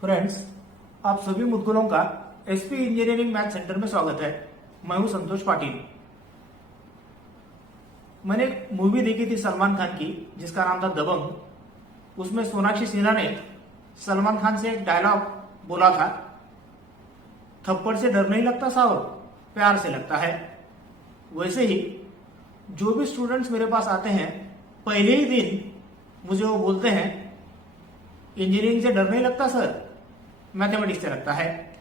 Friends, आप सभी मुद्गलों का एसपी इंजीनियरिंग मैथ सेंटर में स्वागत है। मैं हूं संतोष पाटिल। मैंने एक मूवी देखी थी सलमान खान की जिसका नाम था दबंग। उसमें सोनाक्षी सिन्हा ने सलमान खान से एक डायलॉग बोला था, थप्पड़ से डर नहीं लगता साहब, प्यार से लगता है। वैसे ही जो भी स्टूडेंट्स मेरे पास आते हैं, पहले ही दिन मुझे वो बोलते हैं, इंजीनियरिंग से डर नहीं लगता सर, मैथमेटिक्स से लगता है।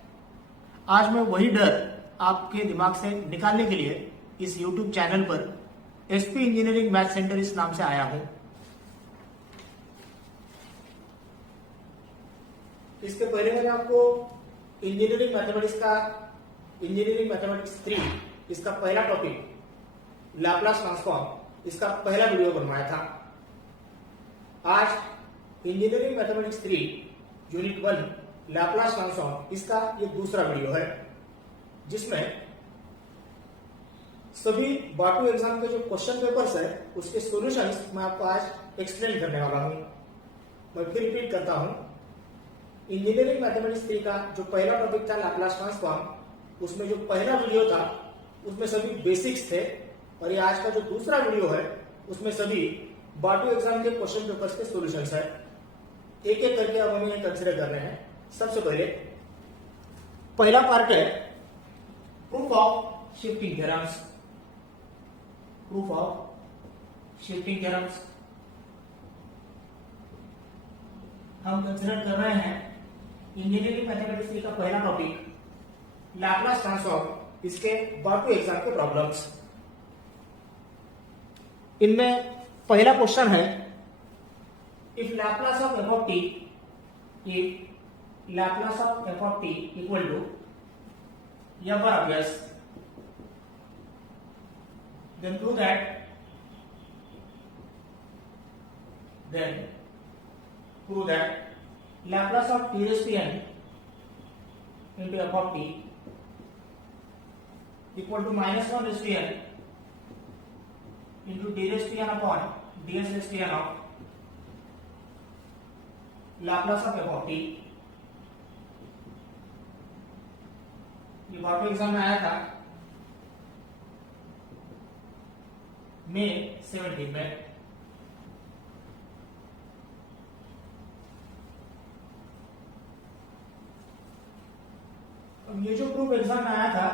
आज मैं वही डर आपके दिमाग से निकालने के लिए इस YouTube चैनल पर एसपी इंजीनियरिंग मैथ सेंटर इस नाम से आया हूं। इसके पहले मैंने आपको इंजीनियरिंग मैथमेटिक्स 3 इसका पहला टॉपिक लैप्लास ट्रांसफॉर्म इसका पहला वीडियो बनवाया था। आज engineering mathematics 3 unit 1 Laplace transform इसका ये दूसरा वीडियो है, जिसमें सभी बाटू एग्जाम के जो क्वेश्चन पेपर्स है उसके सॉल्यूशंस मैं आपको आज एक्सप्लेन करने वाला हूं। मैं फिर रिपीट करता हूं, इंजीनियरिंग मैथमेटिक्स 3 का जो पहला टॉपिक था लैप्लास ट्रांसफॉर्म, उसमें जो पहला वीडियो था उसमें सभी बेसिक्स थे, और ये आज का जो दूसरा वीडियो है उसमें सभी बाटू एग्जाम के क्वेश्चन पेपर्स के सॉल्यूशंस है। एक एक करके अब हम इन्हें कंसिडर कर रहे हैं। सबसे पहले पहला पार्ट है proof of shifting theorems. Proof of shifting theorems हम कंसिडर कर रहे हैं इंजीनियरिंग मैथमेटिक्स 3 का पहला टॉपिक लैप्लास ट्रांसफॉर्म, इसके बाटू एग्जाम के प्रॉब्लम्स। इनमें पहला क्वेश्चन है, if Laplace of f of t, if Laplace of f of t equal to f of s, then prove that Laplace of t raised to n into f of t equal to minus 1 raised to n into d raised to n upon ds raised to n of Laplace of f of t। ये बाटू exam में आया था मई 17 में। अब ये जो proof exam में आया था,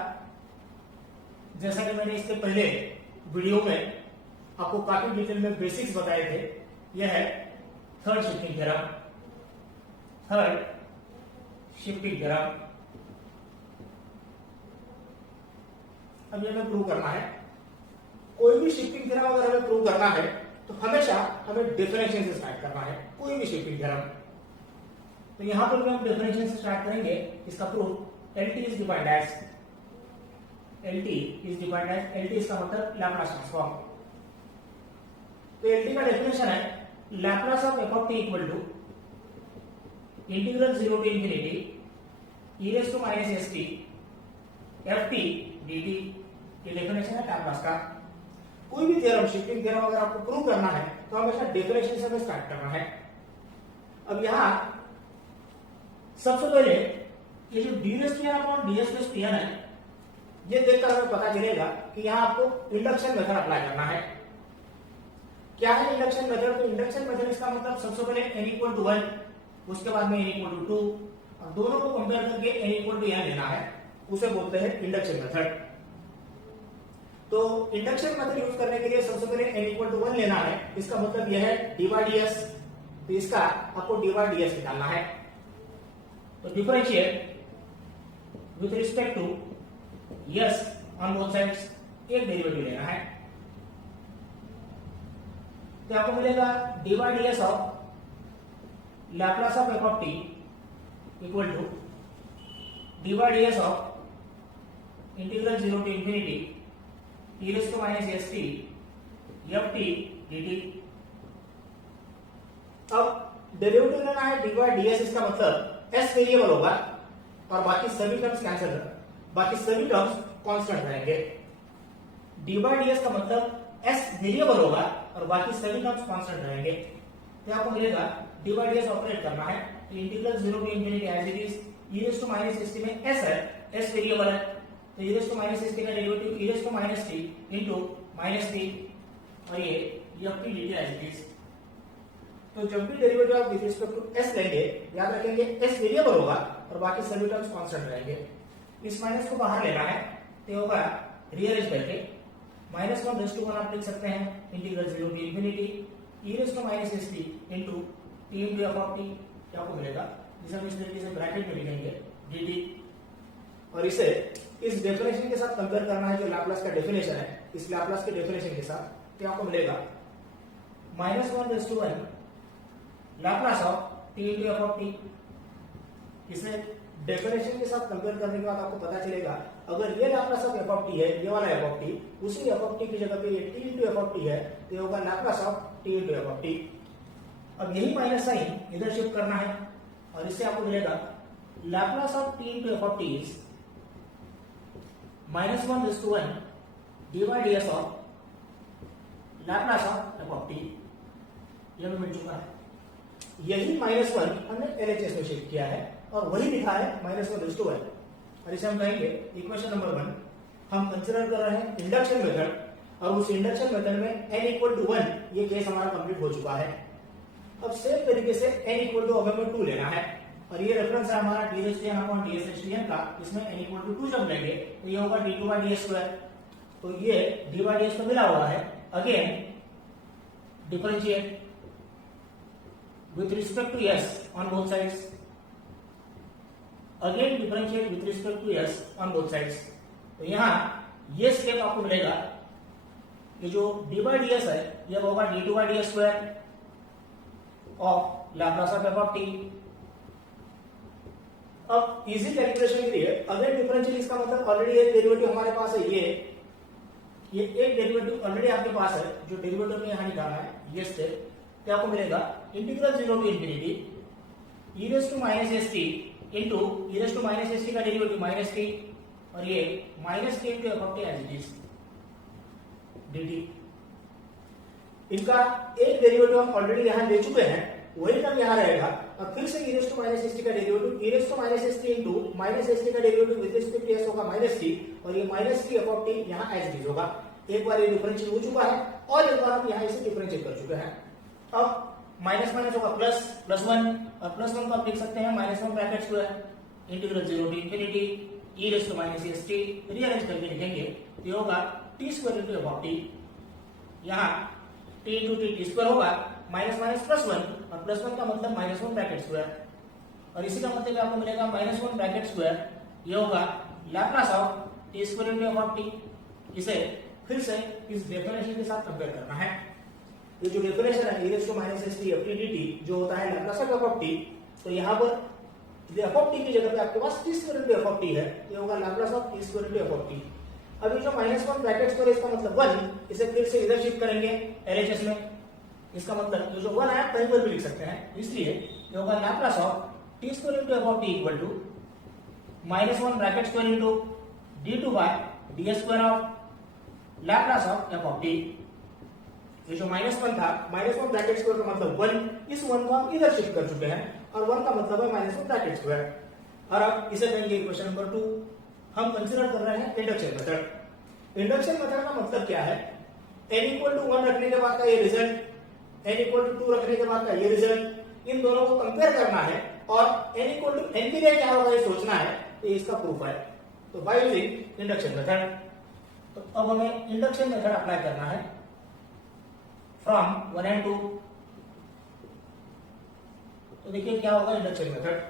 जैसा कि मैंने इसके पहले वीडियो में आपको काफी डिटेल में बेसिक्स बताए थे, यह है थर्ड शिफ्टिंग थ्योरम। अब ये हमें प्रूव करना है। कोई भी शिफ्टिंग थ्योरम अगर हमें प्रूव करना है तो हमेशा हमें डेफिनेशन से स्टार्ट करना है, कोई भी शिफ्टिंग थ्योरम। तो यहां पर हम डेफिनेशन से स्टार्ट करेंगे। इसका proof LT is defined as LT इसका मतलब लैप्लास ट्रांसफॉर्म। तो LT का डेफिनेशन है Laplace of f of t equal to integral 0 to infinity e raised to minus st ft dt। ये डेफिनेशन है लैप्लास का। कोई भी थ्योरम, शिफ्टिंग थ्योरम अगर आपको प्रूव करना है तो हमेशा डेफिनेशन से हमें स्टार्ट करना है। अब यहां सबसे पहले ये जो d raised to n upon ds raised to n है, ये देखकर हमें पता चलेगा कि यहां आपको इंडक्शन मेथड अप्लाई करना है। क्या है इंडक्शन मेथड? तो इंडक्शन मेथड इसका मतलब सबसे पहले n equal to 1, उसके बाद में n equal to 2, और दोनों को कंपेयर करके n equal to n लेना है, उसे बोलते हैं इंडक्शन मेथड। तो इंडक्शन मेथड यूज करने के लिए सबसे पहले n equal to 1 लेना है। इसका मतलब यह है d by ds। तो इसका आपको d by ds निकालना है। तो differentiate with respect to s on both sides, एक डेरिवेटिव लेना है। तो आपको मिलेगा d by ds of Laplace of f of t equal to d by ds of integral 0 to infinity e raised to minus st ft dt। अब derivative लेना है d by ds, इसका मतलब s वेरिएबल होगा और बाकी सभी terms cancel, बाकी सभी टर्म्स कांस्टेंट रहेंगे। d by ds का मतलब s वेरिएबल होगा और बाकी सभी टर्म्स कांस्टेंट रहेंगे। तो आपको मिलेगा d by d s operate करना है, तो integral 0 to infinity as it is, e raise to minus st में s है, s वेरिएबल है, तो e raise to minus st का derivative e raise to minus t into minus t, और ये f dt as it is. तो जब भी डेरिवेटिव आप विद रिस्पेक्ट टू s लेंगे, याद रखेंगे s वेरिएबल होगा और बाकी सभी टर्म्स कांस्टेंट रहेंगे। इस माइनस को बाहर लेना है, तो होगा रीअरेंज करके -1 रेज़ टू 1 आप लिख सकते हैं, integral 0 to infinity e raise to minus st into t into f of t, क्या आपको मिलेगा, जिसे हम इस तरीके से ब्रैकेट में लिखेंगे dt, और इसे इस डेफिनेशन के साथ कंपेयर करना है जो लैपलास का डेफिनेशन है, इस लैपलास के डेफिनेशन के साथ, तो आपको मिलेगा -1 raise to 1 Laplace of t into f of t। इसे डेफिनेशन के साथ कंपेयर करने के बाद आपको पता चलेगा अगर ये Laplace of f of t है, ये वाला f ऑफ t, उसी f ऑफ t की जगह पे ये t into f of t है, तो ये होगा Laplace of t into f of t। अब यही माइनस साइन इधर शिफ्ट करना है, और इससे आपको मिलेगा Laplace of t into f of t is -1 raise to 1 d by d S of Laplace of f of t। ये भी मिल चुका है। यही -1 हमने LHS में शिफ्ट किया है और वही लिखा है -1 रेज़ टू 1, और इसे हम कहेंगे इक्वेशन नंबर 1। हम कंसीडर कर रहे हैं इंडक्शन मेथड, और उस इंडक्शन मेथड में n इक्वल टू 1 ये केस हमारा कंप्लीट हो चुका है। अब सेम तरीके से n इक्वल टू अब हमें 2 लेना है, और ये रेफरेंस है हमारा dHdn अपॉन dSHdn का। इसमें n इक्वल टू 2 जब लेंगे तो ये होगा d2 बाई ds स्क्वायर, तो ये d बाई ds तो मिला हुआ है, again differentiate with respect to s on both sides, again differentiate with respect to s on both sides। तो यहाँ ये स्टेप आपको मिलेगा, ये जो d by ds है ये होगा d2 by ds square of Laplace of f of t। अब इजी कैलकुलेशन के लिए अगर डिफरेंशियल, इसका मतलब ऑलरेडी एक डेरिवेटिव हमारे पास है, ये एक डेरिवेटिव ऑलरेडी आपके पास है, जो डेरिवेटिव में यहाँ निकालना है, ये स्टेप क्या आपको मिलेगा, integral 0 to infinity e raise to minus st into e raise to minus st का डेरिवेटिव माइनस t, और ये minus t into f of t as it is dt। इनका एक डेरिवेटिव हम ऑलरेडी यहां ले चुके हैं, वही टर्म यहां रहेगा, और फिर से e raise to minus st का derivative e raise to minus st into minus st का derivative with respect to s होगा माइनस t, और ये minus t f of t यहां एज इट इज होगा। एक बार ये डिफरेंशिएट हो चुका है, और एक बार हम यहां इसे डिफरेंशिएट कर चुके हैं। अब माइनस माइनस होगा प्लस, +1, और +1 को आप लिख सकते हैं -1 bracket square integral 0 to infinity e raise to minus st, rearrange करके लिखेंगे तो ये होगा t square into f of t। यहाँ t इनटू t स्क्वायर होगा, माइनस माइनस +1, और +1 का मतलब -1 ब्रैकेट स्क्वायर, और इसी का मतलब आपको मिलेगा -1 ब्रैकेट स्क्वायर, ये होगा Laplace of t square into f of t। इसे फिर से इस डेफिनेशन के साथ कंपेयर करना है। ये जो डेफिनेशन है e raise to minus st f t dt जो होता है Laplace of f of t, तो यहाँ पर f ऑफ t की जगह पे आपके पास t square into f of t है, ये होगा Laplace of t square into f of t। अब ये जो -1 ब्रैकेट स्क्वायर इसका मतलब 1, इसे फिर से इधर शिफ्ट करेंगे LHS में, इसका मतलब ये जो 1 है कहीं पर भी लिख सकते हैं, इसलिए ये होगा Laplace of t square into f of t equal to -1 bracket square into d2 by ds square of Laplace of f of t। ये जो -1 था, -1 ब्रैकेट स्क्वायर का मतलब 1, इस 1 को हम इधर शिफ्ट कर चुके हैं, और 1 का मतलब है -1 ब्रैकेट स्क्वायर। और अब इसे कहेंगे इक्वेशन नंबर 2। हम कंसीडर कर रहे हैं इंडक्शन मेथड। इंडक्शन मेथड का मतलब क्या है, n इक्वल टू 1 रखने के बाद का ये रिजल्ट, n इक्वल टू 2 रखने के बाद का ये रिजल्ट, इन दोनों को कंपेयर करना है, और n इक्वल टू n के लिए क्या होगा ये सोचना है, तो इसका प्रूफ है। तो बाय यूजिंग इंडक्शन मेथड, तो अब हमें इंडक्शन मेथड अप्लाई करना है फ्रॉम 1 and 2। तो देखिए क्या होगा इंडक्शन मेथड,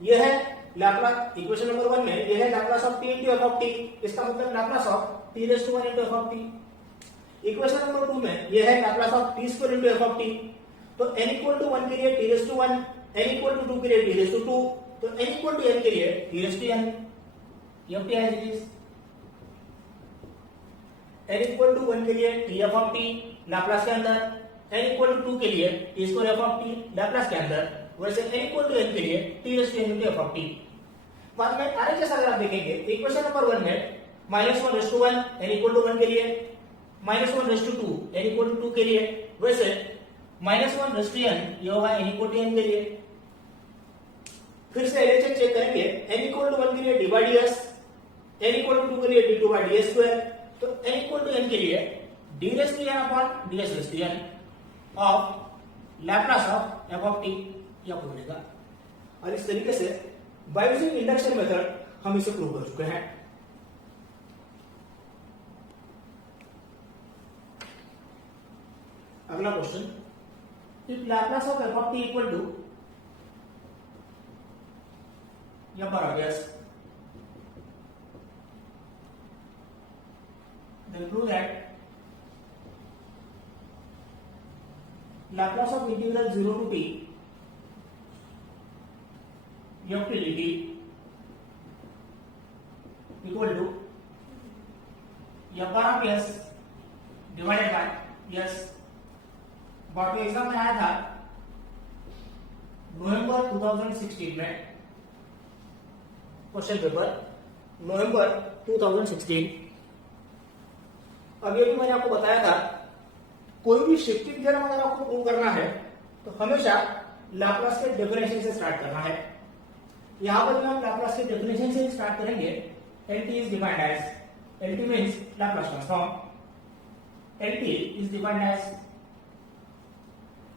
ये है लैपलास, इक्वेशन नंबर 1 में ये है Laplace of t into f of t, इसका मतलब Laplace of t raise to 1 into f of t। Equation number 2 में ये है Laplace of t square into f of t। तो n इक्वल टू 1 के लिए t raise to 1, n equal to 2 के लिए t रेज़ टू 2, तो n equal to n के लिए t raise to n, f t as it is. n equal to 1 के लिए t f of t Laplace के अंदर, n इक्वल टू 2 के लिए t square f of t Laplace के अंदर, वैसे n इक्वल टू n के लिए t raise to n into f of t। बाद में RHS अगर आप देखेंगे इक्वेशन नंबर 1 में -1 raise to 1 n equal to 1 के लिए, -1 raise to 2 n equal to 2 के लिए, वैसे -1 रेज़ टू n ये होगा n इक्वल टू n के लिए। फिर से एलएचएस चेक करेंगे, n इक्वल टू 1 के लिए d by ds, n equal to 2 के लिए d2 बाई ds स्क्वायर। तो n इक्वल टू n के लिए d raise to n upon ds raise to n of Laplace of f of t ये आपको मिलेगा। और इस तरीके से बाय यूजिंग इंडक्शन मेथड हम इसे प्रूव कर चुके हैं। अगला question, if Laplace of f of t equal to या पर obvious then prove that Laplace of integral 0 to t f t dt equal to f bar of s divided by s। Board के exam में आया था नवंबर 2016 में, question paper नवंबर 2016। अब ये भी मैंने आपको बताया था, कोई भी शिफ्टिंग थ्योरम अगर आपको प्रूव करना है तो हमेशा लाप्लास के डेफिनेशन से स्टार्ट करना है। यहां पर हम लाप्लास के डेफिनेशन से स्टार्ट करेंगे। LT is defined as, LT means Laplace transform, LT is defined as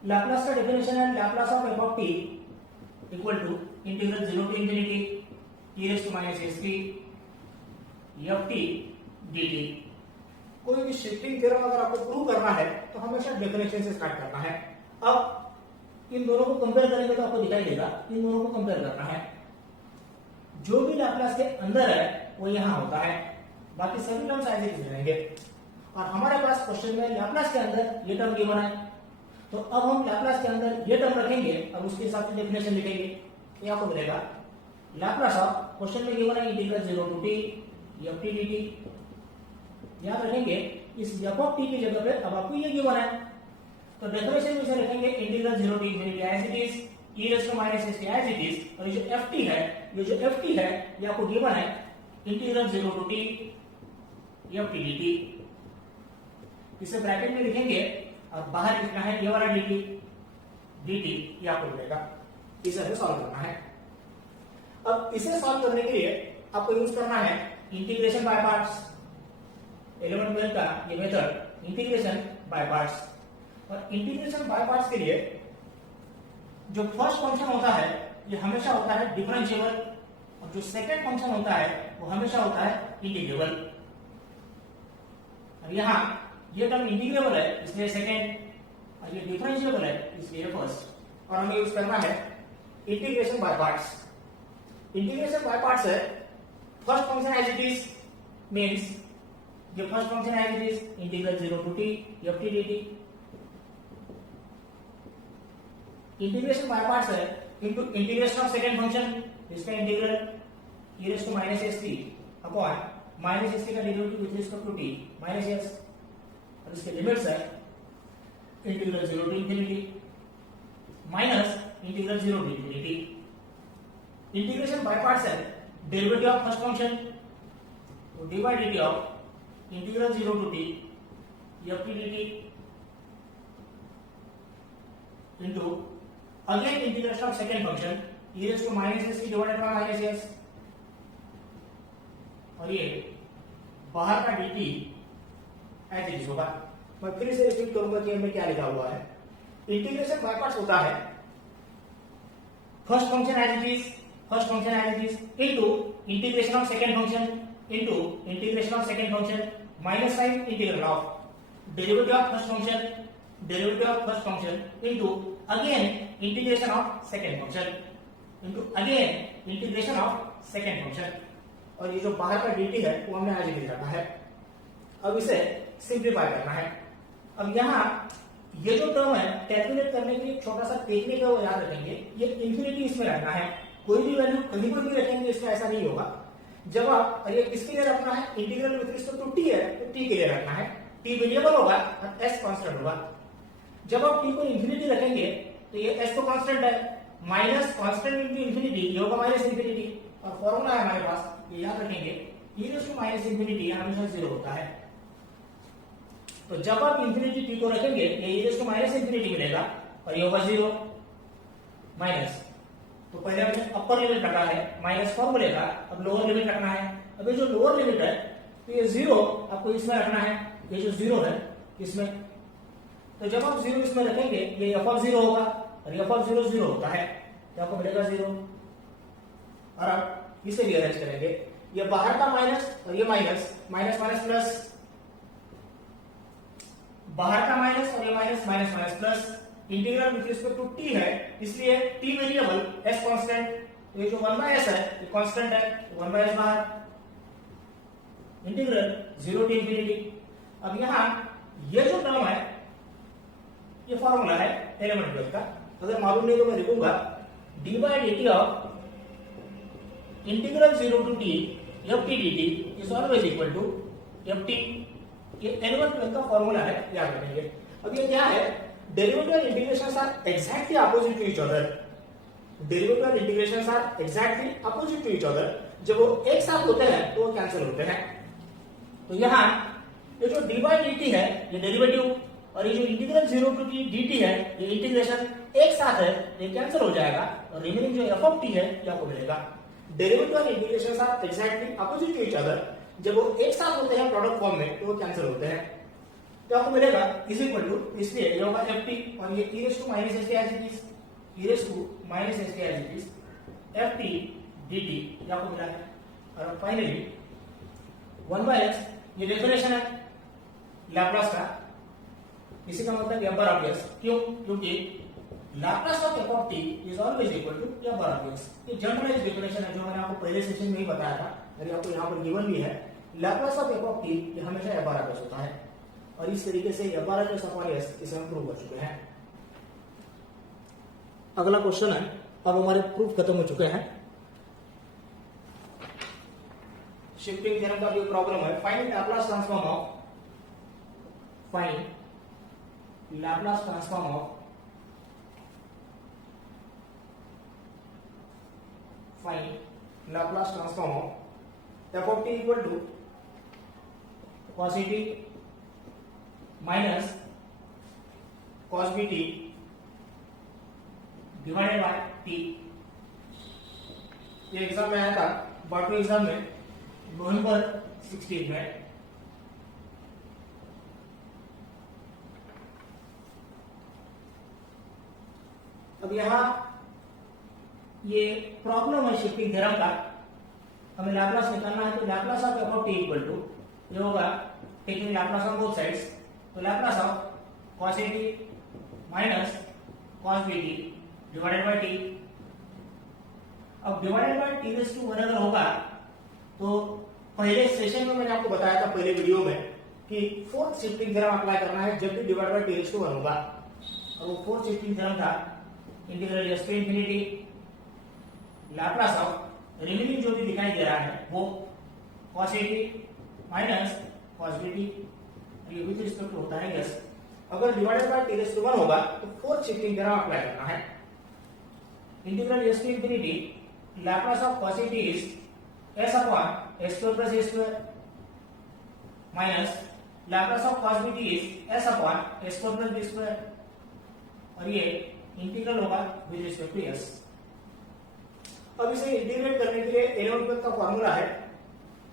Laplace का डेफिनेशन है Laplace of f of t equal to integral 0 to infinity e raise to minus st f t dt। कोई भी shifting theorem अगर आपको prove करना है तो हमेशा डेफिनेशन से स्टार्ट करना है। अब इन दोनों को कंपेयर करेंगे तो आपको दिखाई देगा, इन दोनों को कंपेयर करना है। जो भी लाप्लास के अंदर है वो यहां होता है, बाकी सभी टर्म्स ऐसे ही रहेंगे। और हमारे पास क्वेश्चन में लाप्लास के अंदर ये टर्म गिवन है, तो अब हम लाप्लास के अंदर ये टर्म रखेंगे, अब उसके हिसाब से डेफिनेशन लिखेंगे। ये आपको मिलेगा लाप्लास ऑफ, क्वेश्चन में गिवन है integral 0 to t f t dt। याद रखेंगे इस f ऑफ t की जगह पे अब आपको ये गिवन है, तो डेफिनेशन में से रखेंगे integral 0 to infinity as it is e raise to minus st as it is. और ये जो ft है, ये जो ft है ये आपको गिवन है integral 0 to t f t dt। इसे ब्रैकेट में लिखेंगे और बाहर लिखना है ये वाला dt, ये आपको मिलेगा। इसे सॉल्व करना है। अब इसे सॉल्व करने के लिए आपको यूज करना है इंटीग्रेशन बाय पार्ट्स। 11 का ये मेथड इंटीग्रेशन बाय पार्ट्स। और इंटीग्रेशन बाय पार्ट्स के लिए जो फर्स्ट फंक्शन होता है ये हमेशा होता है डिफरेंशिएबल, और जो सेकंड फंक्शन होता है वो हमेशा होता है इंटीग्रेबल। अब यहां ये टर्म इंटीग्रेबल है इसलिए सेकंड, और ये डिफरेंशिएबल है इसलिए फर्स्ट। और हमें यूज करना है integration by parts. Integration by parts है first function as it is means जो first function as it is integral 0 to t f t dt। Integration by parts है into integration of second function, इसका integral e raise to minus st upon minus st का derivative with respect to t minus s, और इसके limits है integral 0 to infinity minus integral 0 to infinity. Integration by parts है derivative of first function, तो dy by dt of integral 0 to t f t dt into again integration of second function e raise to minus s divided by minus s, और ये बाहर का dt as it is होगा। मैं फिर से repeat करूंगा कि हमें क्या लिखा हुआ है। इंटीग्रेशन बाय पार्ट्स होता है first function as it is into integration of second function into integration of second function minus sign integral of derivative of first function into again integration of second function into again integration of second function. और ये जो बाहर का dt है वो हमने आज ही लिखा है। अब इसे सिंप्लीफाई करना है। अब यहाँ ये जो टर्म है कैलकुलेट करने के लिए छोटा सा टेक्निक है वो याद रखेंगे, ये इंफिनिटी इसमें रखना है। कोई भी वैल्यू कहीं पर भी रखेंगे इसमें ऐसा नहीं होगा। जब आप ये किसके लिए रखना है, integral with respect to t है तो t के लिए रखना है, t वेरिएबल होगा और s कांस्टेंट होगा। जब आप t को इंफिनिटी रखेंगे तो ये s तो कांस्टेंट है, माइनस कांस्टेंट इनटू इंफिनिटी ये होगा माइनस इंफिनिटी, और फॉर्मूला है हमारे पास ये याद रखेंगे e raise to minus infinity हमेशा 0 होता है। तो जब आप इंफिनिटी टी को रखेंगे ये e टू माइनस इंफिनिटी मिलेगा और ये होगा 0 माइनस। तो पहले हमने अपर लिमिट रखा है माइनस फॉर्मूले का, अब लोअर लिमिट रखना है। अब ये जो लोअर लिमिट है तो ये 0 आपको इसमें रखना है, ये जो 0 है इसमें। तो जब आप 0 इसमें रखेंगे ये f ऑफ 0 होगा और f ऑफ 0 0 होता है तो आपको मिलेगा 0। और अब इसे रीअरेंज करेंगे, ये बाहर का माइनस और ये माइनस, माइनस माइनस प्लस, बाहर का माइनस और ये minus, minus minus plus, integral with respect to t है इसलिए t वेरिएबल s कांस्टेंट, तो ये जो 1/s है ये कांस्टेंट है, तो 1/s बाहर, इंटीग्रल 0 टू इंफिनिटी। अब यहां ये जो टर्म है ये फॉर्मूला है एलिमेंट ट्वेल्व का, अगर मालूम नहीं तो मैं लिखूंगा d by dt of integral 0 to t ft dt is always equal to ft। ये एलिमेंट ट्वेल्व का फॉर्मूला है, याद रखेंगे। अब ये क्या है, derivative and integrations are exactly opposite to each other. Derivative and integrations are exactly opposite to each other, जब वो एक साथ होते हैं तो वो कैंसिल होते हैं। तो यहाँ ये जो dy dt है ये डेरिवेटिव और ये जो इंटीग्रल 0 टू t dt है ये इंटीग्रेशन एक साथ है, ये कैंसिल हो जाएगा और रिमेनिंग जो f ऑफ t है ये आपको मिलेगा। Derivative and integrations are exactly opposite to each other, जब वो एक साथ होते हैं प्रोडक्ट फॉर्म में तो वो कैंसिल होते हैं। तो आपको मिलेगा इज इक्वल टू, इसलिए ये होगा ft और ये e to minus st as it is, e to minus st as it is ft dt ये आपको मिला है। और फाइनली 1/s ये डेफिनेशन है लैप्लास का, इसी का मतलब f बार ऑफ s, क्यों? क्योंकि Laplace of f of t is always equal to f bar of s। ये जनरलाइज्ड डेफिनेशन है जो मैंने आपको पहले सेशन में ही बताया था, अरे आपको यहाँ पर गिवन भी है। Laplace of f of t ये हमेशा f बार ऑफ s होता है और इस तरीके से f bar of s upon s इसे हम प्रूव कर चुके हैं। अगला क्वेश्चन है, अब हमारे प्रूफ खत्म हो चुके हैं। शिफ्टिंग थ्योरम का जो प्रॉब्लम है, find Laplace transform of, find Laplace transform of, find Laplace transform of f of t equal to cos t minus cos bt divided by t। ये एग्जाम में आया था, बॉटनी एग्जाम में नवंबर 16 में। अब यहां ये प्रॉब्लम है शिफ्टिंग थ्योरम का, हमें लैप्लास निकालना है। तो Laplace of f of t equal to ये होगा taking Laplace on both sides, तो Laplace of cos t minus cos bt divided by t। अब divided by t raise to 1 अगर होगा तो पहले सेशन में मैंने आपको बताया था पहले वीडियो में कि फोर्थ शिफ्टिंग थ्योरम अप्लाई करना है जब भी divide by t raise to 1 होगा। और वो फोर्थ शिफ्टिंग थ्योरम था integral s to infinity Laplace of remaining जो भी दिखाई दे रहा है वो cos t minus cos bt, ये विद रिस्पेक्ट टू होता है यस। अगर divided by t raise to 1 होगा तो फोर्थ शिफ्टिंग थ्योरम अप्लाई करना है। Integral s to infinity Laplace of cos t is s upon s square plus a square minus Laplace of cos bt is s upon s square plus b square, और ये integral होगा with respect to s। अब इसे integrate करने के लिए element का formula है,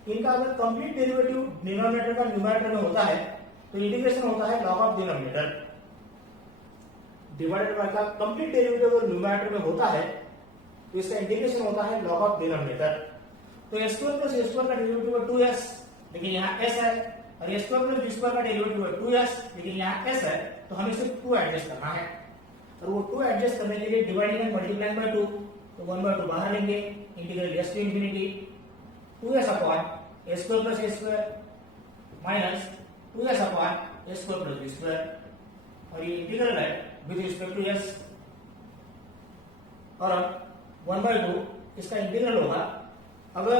इनका अगर कंप्लीट डेरिवेटिव डिनोमिनेटर का न्यूमरेटर में होता है तो इंटीग्रेशन होता है log of denominator. Divided by का कंप्लीट डेरिवेटिव अगर न्यूमरेटर में होता है तो इसका इंटीग्रेशन होता है log ऑफ डिनोमिनेटर। तो s square plus a square का डेरिवेटिव है 2s, लेकिन यहाँ s है, और s square plus b square का डेरिवेटिव है 2s, लेकिन यहाँ s है, तो हमें सिर्फ 2 एडजस्ट करना है। और वो 2 एडजस्ट करने के लिए डिवाइडिंग एंड मल्टीप्लाइंग बाय 2, तो 1/2 बाहर लेंगे, integral s to infinity 2s upon a square plus a square minus 2s upon a square plus b square, और ये इंटीग्रल है विद रिस्पेक्ट टू s। और 1/2 इसका इंटीग्रल होगा, अगर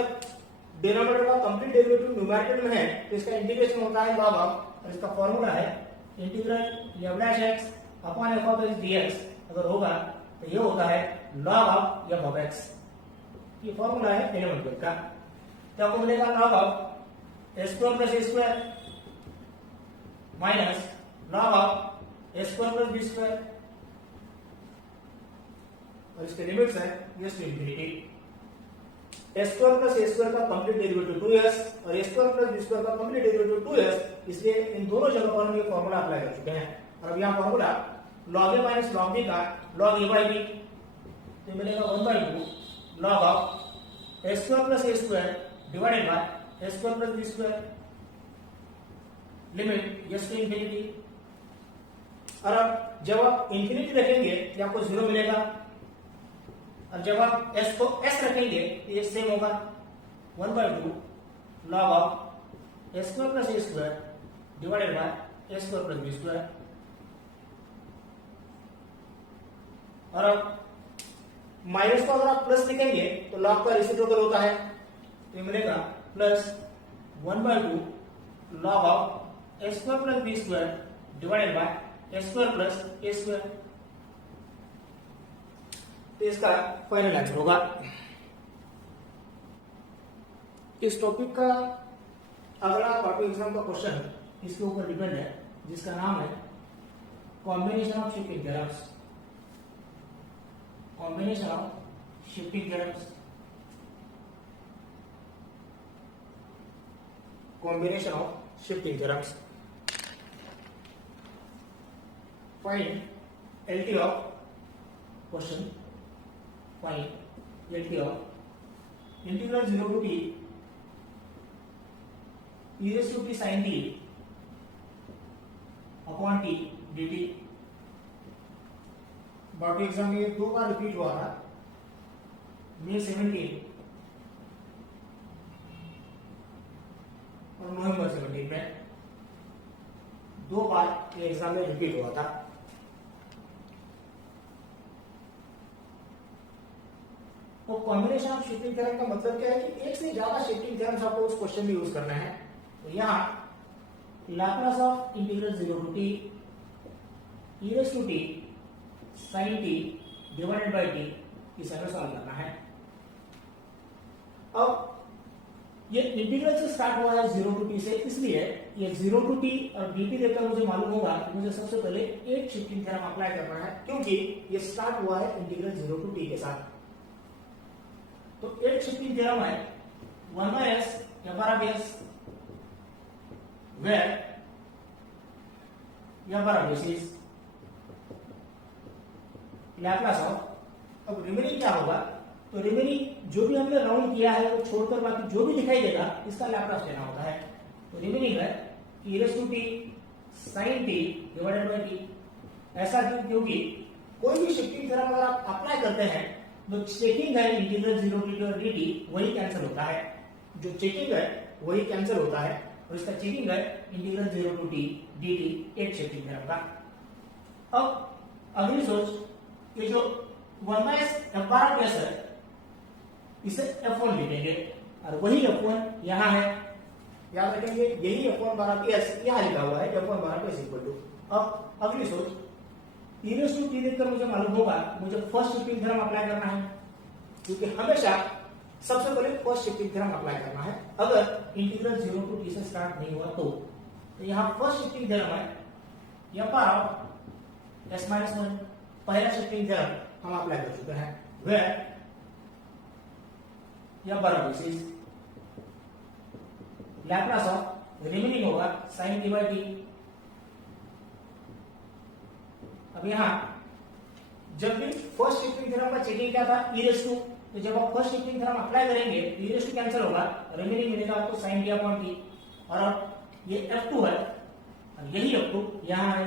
डिनोमिनेटर का कंप्लीट डेरिवेटिव न्यूमरेटर में है तो इसका इंटीग्रेशन होता है log ऑफ, और इसका फॉर्मूला है integral f dash x upon f of x dx। अगर होगा तो ये होता है log of f of x। ये फॉर्मूला है एलिमेंट का। तो आपको मिलेगा log of s square plus a square minus log of a square plus b square, और इसके लिमिट्स है s to infinity. A square plus a square का कंप्लीट डेरिवेटिव 2s और a square plus b square का complete derivative 2s, इसलिए इन दोनों जगह पर हम ये फॉर्मूला अप्लाई कर चुके हैं। और अब यहाँ formula log a minus log b का log a by b, तो मिलेगा 1/2 log of a square plus a square divided by a square plus b square, limit s to infinity. और अब जब आप इंफिनिटी रखेंगे तो आपको 0 मिलेगा, और जब आप s को s रखेंगे तो ये सेम होगा 1/2 log of a square plus a square divided by a square plus b square. और अब माइनस को अगर आप प्लस लिखेंगे तो log का रेसिप्रोकल होता है, तो ये मिलेगा plus 1/2 log of a square plus b square divided by a square plus a square. तो इसका फाइनल आंसर होगा। इस टॉपिक का अगला पार्ट एग्जाम का क्वेश्चन इसके ऊपर डिपेंड है, जिसका नाम है combination of shifting theorems. Combination of shifting theorems, combination of shifting theorems. Find LT of question, find LT of integral 0 to t e raised to t sin t अपॉन t dt। बाकी exam में 2 बार repeat हुआ था, May 17 और November 17 में 2 बार ये exam में repeat हुआ था। तो कॉम्बिनेशन ऑफ शिफ्टिंग थ्योरम का मतलब क्या है कि एक से ज्यादा शिफ्टिंग थ्योरम्स आपको उस क्वेश्चन में यूज करना है। तो यहाँ Laplace of integral 0 to t e raised to t sin t divided by t, इसे हमें सॉल्व करना है। अब ये इंटीग्रल से स्टार्ट हुआ है 0 टू t से, इसलिए ये 0 टू t और dt देखकर मुझे मालूम होगा कि मुझे सबसे पहले एक शिफ्टिंग थ्योरम अप्लाई करना है, क्योंकि ये स्टार्ट हुआ है इंटीग्रल 0 टू t के साथ। तो एक शिफ्टिंग थ्योरम है 1/s f(s), where f(s) is Laplace of, अब रिमेनिंग क्या होगा, तो रिमेनिंग जो भी हमने राउंड किया है वो छोड़कर बाकी जो भी दिखाई देगा इसका लैप्लास लेना होता है। तो रिमेनिंग है e raised to t sin t divided by t। ऐसा क्योंकि कोई भी शिफ्टिंग थ्योरम अगर आप अप्लाई करते हैं तो चेकिंग है इंटीग्रल 0 टू t और dt वही कैंसिल होता है, जो चेकिंग है वही कैंसिल होता है, और इसका चेकिंग है इंटीग्रल 0 टू t dt एक शिफ्टिंग थ्योरम का। अब अगली सोच, ये जो 1/s f(s) है इसे f1 लिखेंगे, और वही f1 यहाँ है, याद रखेंगे यही f1/s यहाँ लिखा हुआ है, f1/s इक्वल टू। अब अगली सोच, e raised to t देखकर मुझे मालूम होगा मुझे फर्स्ट शिफ्टिंग थ्योरम अप्लाई करना है, क्योंकि हमेशा सबसे पहले फर्स्ट शिफ्टिंग थ्योरम अप्लाई करना है अगर इंटीग्रल 0 टू t से स्टार्ट नहीं हुआ तो। यहाँ फर्स्ट शिफ्टिंग थ्योरम है f(s-1), पहला शिफ्टिंग थ्योरम हम अप्लाई कर चुके हैं, where f(s) is Laplace of remaining होगा sin t by t। अब यहाँ जब भी फर्स्ट शिफ्टिंग थ्योरम का चेकिंग क्या था e raised to, तो जब आप फर्स्ट शिफ्टिंग थ्योरम अप्लाई करेंगे e raised to कैंसिल होगा, रिमेनिंग मिलेगा आपको sin t upon t। और अब ये f2 है और यही f2 यहाँ है,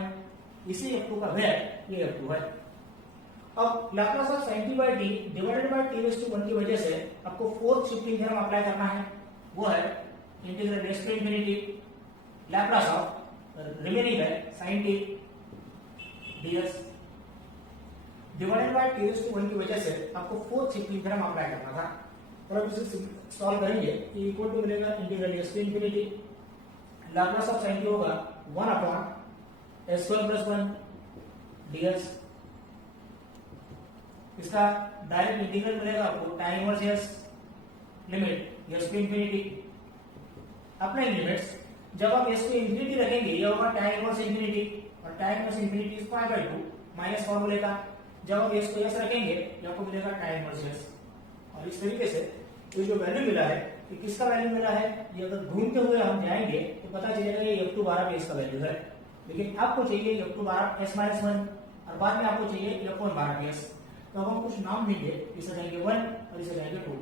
इसी f2 का वैल्यू ये f2 है। अब Laplace of sin t by t divided by t raised to 1 की वजह से आपको फोर्थ शिफ्टिंग थ्योरम अप्लाई करना है, वो है integral s to infinity Laplace of remaining है sin t ds divided by t raised to 1 की वजह से आपको फोर्थ शिफ्टिंग थ्योरम अप्लाई करना था। और अब इसे सॉल्व करेंगे, ये इक्वल टू मिलेगा integral s to infinity Laplace of sin t होगा 1/s² + 1 ds। इसका डायरेक्ट इंटीग्रल मिलेगा आपको tan inverse s limit s to infinity. Applying limits जब आप s को इंफिनिटी रखेंगे ये होगा tan इनवर्स इंफिनिटी, और tan inverse infinity is pi by 2 minus फॉर्मूले का। जब आप s को s रखेंगे ये आपको मिलेगा tan इनवर्स s। और इस तरीके से ये जो वैल्यू मिला है ये किसका वैल्यू मिला है, ये अगर ढूंढते हुए हम जाएंगे तो पता चलेगा ये f2 12 भी इसका वैल्यू है। लेकिन आपको चाहिए f2 12 s माइनस 1 और बाद में आपको चाहिए f1 12 भी s। तो अब हम कुछ नाम देंगे, इसे जाएंगे 1 और इसे जाएंगे 2।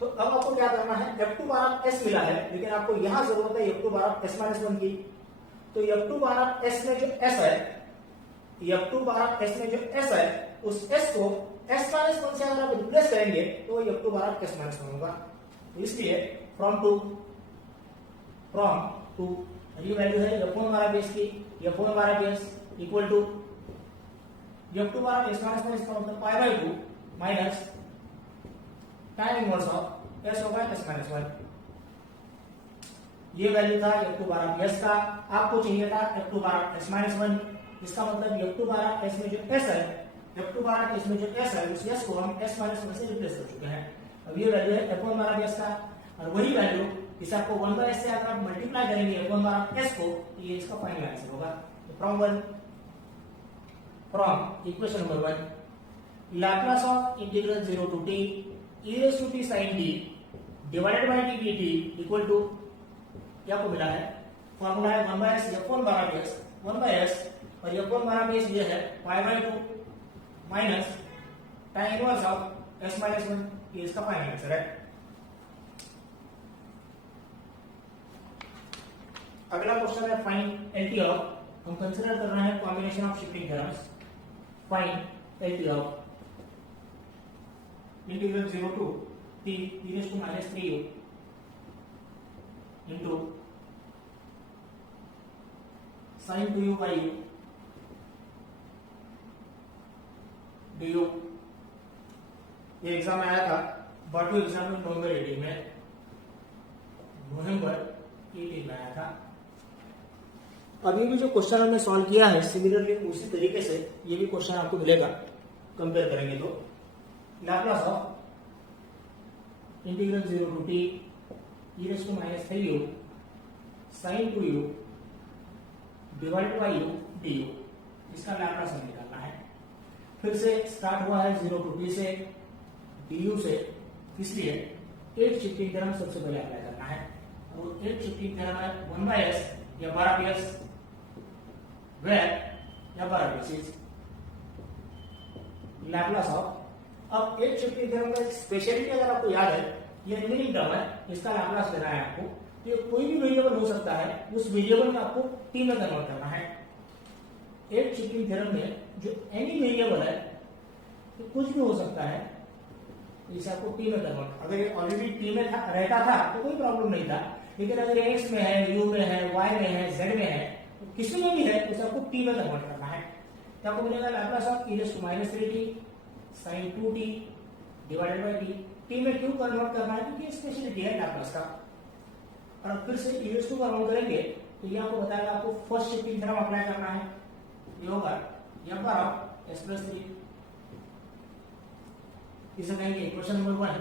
तो अब आपको क्या करना है, f2 12 s मिला है लेकिन आपको यहां जरूरत है f2 12 s माइनस 1 की। तो f2 12 s में जो s है, f2 12 s में जो s है उस s को s माइनस 1 से अगर आप रिप्लेस करेंगे तो f2 12 s माइनस 1 होगा। तो इसलिए फ्रॉम टू ये वैल्यू है f1 12 बेस की, f1 12 base equal to f2 12 s minus 1 इसका मतलब pi by 2 minus tan inverse of s होगा s माइनस 1। ये वैल्यू था f2 12 s का, आपको चाहिए था f2 12 s माइनस 1। इसका मतलब f2 12 s में जो s है, f2 12 s में जो s है उस s को हम s माइनस 1 से रिप्लेस कर चुके हैं। अब ये वैल्यू है f1 12 s का, और वही वैल्यू इसे आपको 1 बाय s से अगर आप मल्टीप्लाई करेंगे f1 12 s को, ये इसका फाइनल आंसर होगा। From equation number 1 Laplace of integral 0 to t e raised to t sin t divided by t dt equal to क्या आपको मिला है, फार्मूला है 1 by s f1 12 s 1 by s, और f1 12 s ये है पाई by 2 minus tan inverse of s minus 1। ये इसका फाइनल आंसर है। अगला क्वेश्चन है फाइंड एलटी ऑफ, हम कंसीडर कर रहे हैं combination of shifting theorems. Find LT of integral 0 to t e raised to minus 3u into sin 2u by u du। ये एग्जाम आया था बाटू एग्जाम में नवंबर 18 में, नवंबर 18 में आया था। अभी भी जो क्वेश्चन हमने सॉल्व किया है सिमिलरली उसी तरीके से ये भी क्वेश्चन आपको मिलेगा, कंपेयर करेंगे तो। Laplace of integral 0 to t e raised to minus 3u sin 2u divided by u du, इसका लैप्लस हमें निकालना है। फिर से स्टार्ट हुआ है 0 टू t से du से, इसलिए 8 शिफ्टिंग थ्योरम सबसे पहले अप्लाई करना है। और 8 शिफ्टिंग थ्योरम है 1 बाय s या 12 s वेयर या 12 इज लैप्लस ऑफ। अब 8 शिफ्टिंग थ्योरम का स्पेशलिटी अगर आपको याद है, ये रिमेनिंग टर्म है, इसका लैप्लस लेना है आपको। तो ये कोई भी वेरिएबल हो सकता है, उस वेरिएबल में आपको t में कन्वर्ट करना है। 8 शिफ्टिंग थ्योरम में जो एनी वेरिएबल है तो कुछ भी हो सकता है, इसे आपको t में कन्वर्ट, अगर ये ऑलरेडी t में रहता था तो कोई प्रॉब्लम नहीं था, लेकिन अगर x में है, u में है, y में है, z में है, तो किसी में भी है तो आपको t में कन्वर्ट करना है। तो आपको मिलेगा Laplace of e raised to minus 3t sin 2t divided by t। t में क्यों कन्वर्ट करना है, क्योंकि स्पेशलिटी है लैप्लस का। और फिर से e raised to का राउंड करेंगे तो ये आपको बताएगा आपको फर्स्ट शिफ्टिंग थ्योरम अप्लाई करना है। ये होगा f bar of s plus 3, इसे कहेंगे इक्वेशन नंबर 1।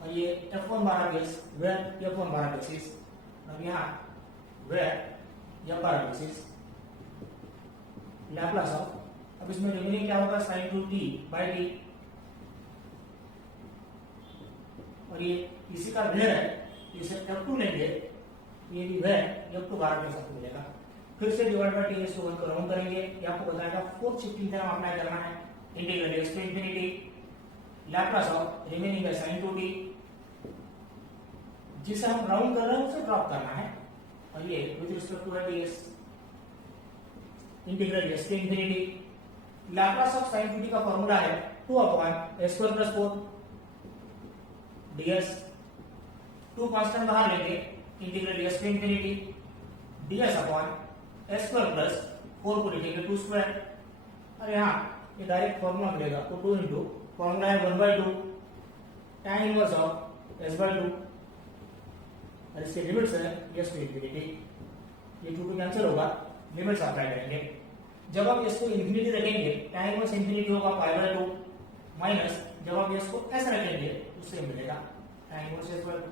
और ये f1 12 base where f1 12 basis, और यहाँ where f12 basis Laplace of. अब इसमें रिमेनिंग क्या होगा, sin 2t by t, और ये इसी का वेयर है, इसे f2 लेंगे, ये भी वेयर f2 12 के साथ मिलेगा। फिर से डिवाइड बाय t इसको 1 को राउंड करेंगे, ये आपको बताएगा फोर्थ शिफ्टिंग थ्योरम अप्लाई करना है। Integral x to infinity Laplace of remaining है sin 2t, जिसे हम राउंड कर रहे हैं उसे ड्रॉप करना है, और ये with respect to ds integral s to infinity Laplace of sin 2t का फॉर्मूला है 2 upon s square plus 4 ds। 2 constant बाहर लेंगे, integral s to infinity ds upon s square plus 4 को लिखेंगे 2 स्क्वायर, और यहाँ ये डायरेक्ट फॉर्मूला मिलेगा आपको 2 इंटू फॉर्मूला है 1/2 tan इनवर्स ऑफ s/2, और इसके लिमिट्स है s टू इंफिनिटी। ये 2 कैंसिल होगा, लिमिट्स अप्लाई करेंगे। जब आप s को इंफिनिटी रखेंगे tan इनवर्स इंफिनिटी होगा π/2 माइनस जब आप s को s रखेंगे उससे मिलेगा tan इनवर्स s/2।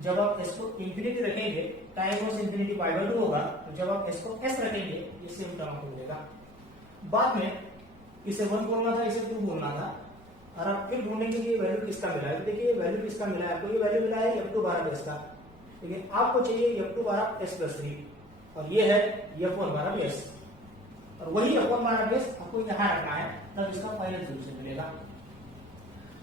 जब आप s को इंफिनिटी रखेंगे tan inverse infinity pi by 2 होगा, तो जब आप s को s रखेंगे ये सेम टर्म आपको मिलेगा। बाद में इसे 1 बोलना था, इसे 2 बोलना था, और आप फिर ढूंढेंगे कि ये वैल्यू किसका मिला है। तो देखिए ये वैल्यू किसका मिला है, आपको ये वैल्यू मिला है f2 बारह s का, लेकिन आपको चाहिए f2 बारह s प्लस 3, और ये है f1 बारह s, और वही f1 बारह s आपको यहाँ रखना है, तब इसका फाइनल सोल्यूशन मिलेगा।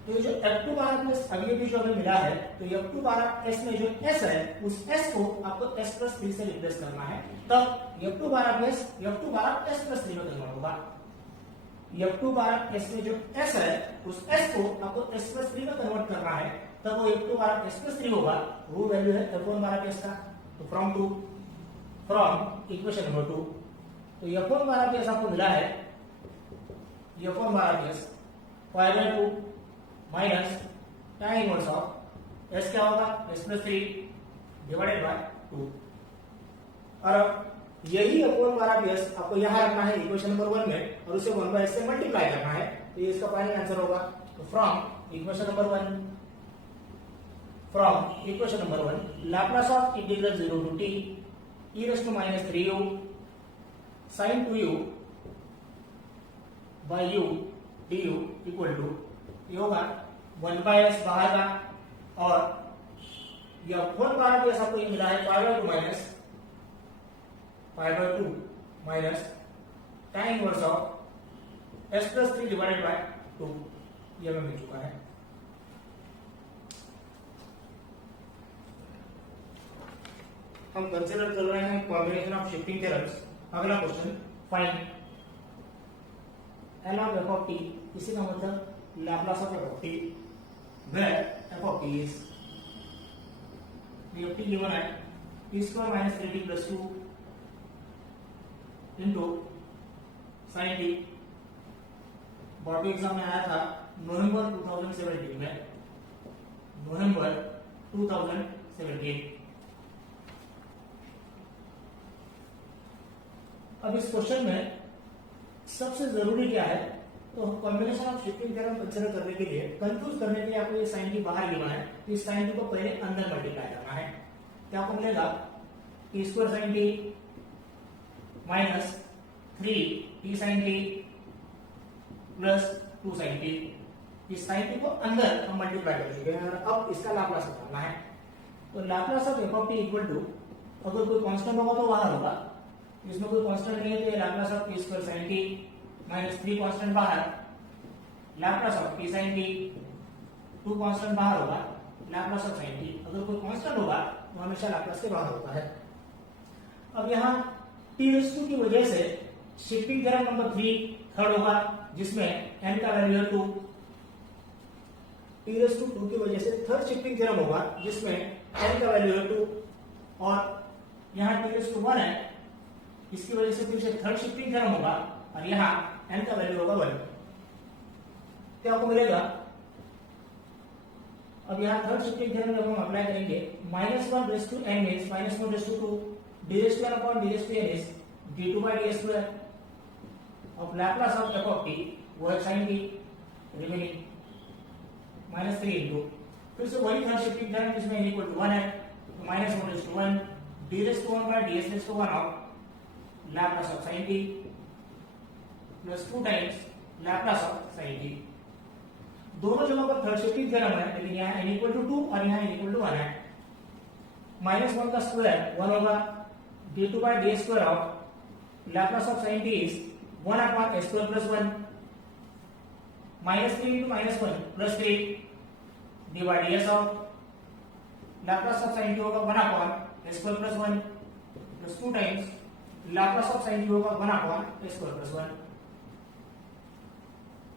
तो ये जो f2 बारह प्लस अभी भी जो हमें मिला है, तो f2 बारह s में जो s है उस s को आपको s प्लस 3 से रिप्लेस करना है, तब f2 बारह प्लस f2 बारह s प्लस 3 में कन्वर्ट होगा। f2 बारह s में जो s है उस s को आपको s प्लस 3 में कन्वर्ट करना है, तब वो f2 बारह s प्लस 3 होगा, वो वैल्यू है f1 बारह s का। तो फ्रॉम इक्वेशन नंबर 2, तो f1 बारह s आपको मिला है f1 बारह s pi by 2 minus tan inverse of s क्या होगा s प्लस 3 डिवाइडेड बाय 2, और यही f1 बारह s आपको यहाँ रखना है इक्वेशन नंबर 1 में, और उसे 1 बाय s से मल्टीप्लाई करना है, तो ये इसका फाइनल आंसर होगा। तो from equation number 1 Laplace of integral 0 to t e raised to minus 3u sin 2u by u du equal to ये होगा 1 बाय s बाहर का, और यह 1 बारह s आपको ये मिला है पाई by 2 minus pi by 2 minus tan inverse of s plus 3 divided by 2, ये हमें मिल चुका है। हम कंसीडर कर रहे हैं कॉम्बिनेशन ऑफ शिफ्टिंग थ्योरम्स। अगला question, find L of f of t, इसी का मतलब Laplace of f of t, where f of t is f t given है t square minus 3t plus 2 into sin t। Board exam में आया था नवंबर 2017 में, नवंबर 2017। अब इस क्वेश्चन में सबसे जरूरी क्या है, तो combination of shifting theorem consider करने के लिए, कंफ्यूज करने के लिए आपको ये साइन टी बाहर गिवन है, तो इस साइन टी को पहले अंदर मल्टीप्लाई करना है। क्या आपको मिलेगा t square sine t minus 3 t sine t plus 2 sine t. इस साइन टी को अंदर हम मल्टीप्लाई कर चुके हैं, और अब इसका लाप्लास निकालना है। तो Laplace of F of T equal to, अगर कोई कांस्टेंट होगा तो बाहर होगा, इसमें कोई कांस्टेंट नहीं है, तो ये Laplace of T square sin t minus 3 constant बाहर, Laplace of t sin t 2 constant बाहर होगा, लैप्लास ऑफ sin t अगर कोई कांस्टेंट होगा तो हमेशा लैप्लास के बाहर होता है। अब यहाँ t रेज़ टू की वजह से शिफ्टिंग थ्योरम नंबर 3 थर्ड होगा, जिसमें n का वैल्यू है 2, t रेज़ टू 2 की वजह से थर्ड शिफ्टिंग थ्योरम होगा, जिसमें n का वैल्यू है 2, और यहाँ t रेज़ टू 1 है, इसकी वजह से फिर से थर्ड शिफ्टिंग थ्योरम होगा, और यहाँ n का वैल्यू होगा 1। क्या आपको मिलेगा, अब यहाँ थर्ड शिफ्टिंग थ्योरम जब हम अप्लाई करेंगे, -1 raise to n means -1 raise to 2 d raise to n upon d raise to n is d2 by d square of Laplace of f of t, वो है sin t रिमेनिंग -3 इनटू, फिर से वही third shifting theorem जिसमें n equal to 1 है, तो -1 raise to 1 d raise to 1 by d raise to 1 of Laplace of sin t plus 2 times Laplace of sin t। दोनों जगहों पर थर्ड शिफ्टिंग थ्योरम है, लेकिन यहाँ n इक्वल टू 2 और यहाँ n इक्वल टू 1 है। -1 का स्क्वायर 1 होगा, d2 by d square of Laplace of sin t is 1 upon s square plus 1, -3 into -1 plus 3 d by ds of Laplace of sin t होगा 1 upon s square plus 1 plus 2 times Laplace of sin t होगा 1 upon s square plus 1।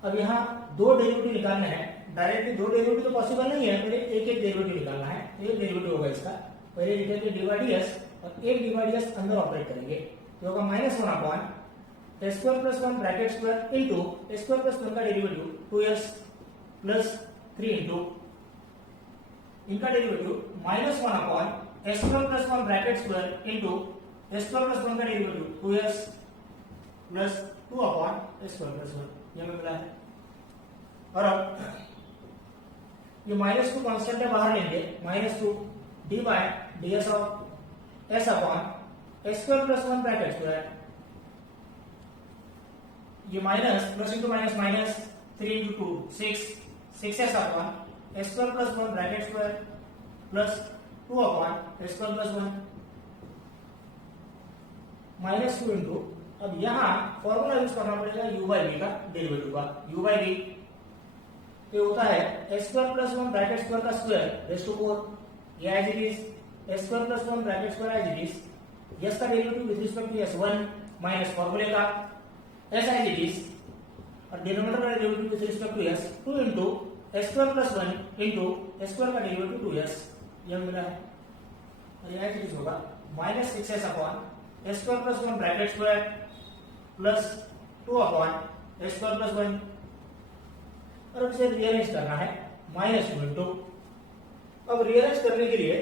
अब यहाँ दो derivative निकालने हैं, directly दो derivative तो possible नहीं है, पहले एक एक डेरिवेटिव निकालना है। एक डेरिवेटिव होगा इसका, पहले लिखेंगे डी बाई डी एस, और एक डी बाई डी एस अंदर ऑपरेट करेंगे, तो होगा -1 upon s square plus 1 bracket square into s square plus 1 का डेरिवेटिव 2s प्लस 3 इनटू इनका derivative -1 upon s square plus 1 bracket square into s square plus 1 का derivative 2s plus 2 upon s square plus 1, ये हमें मिला है। और अब ये -2 कांस्टेंट है, बाहर लेंगे, -2 D by D S of S upon S square plus 1 bracket square, ये minus plus into minus minus 3 into 2 6 6s upon S square plus 1 bracket square plus 2 upon S square plus 1 minus 2 into, अब यहां formula use करना पड़ेगा u by v का derivative का, u by v ये होता है S square plus 1 bracket square का स्क्वायर रेज़ टू 4, ये as it is S square plus 1 bracket square as it is, S का derivative with respect to s1 minus फॉर्मूले का s एज इट इज, और denominator का derivative with respect to s 2 into S square plus 1 into S square का derivative 2s, यह मिला है, और ये एज इट इज होगा minus 6s upon S square plus 1 bracket square plus 2 upon S square plus 1, और अब इसे रियलाइज करना है माइनस 2 इंटू, अब रियलाइज करने के लिए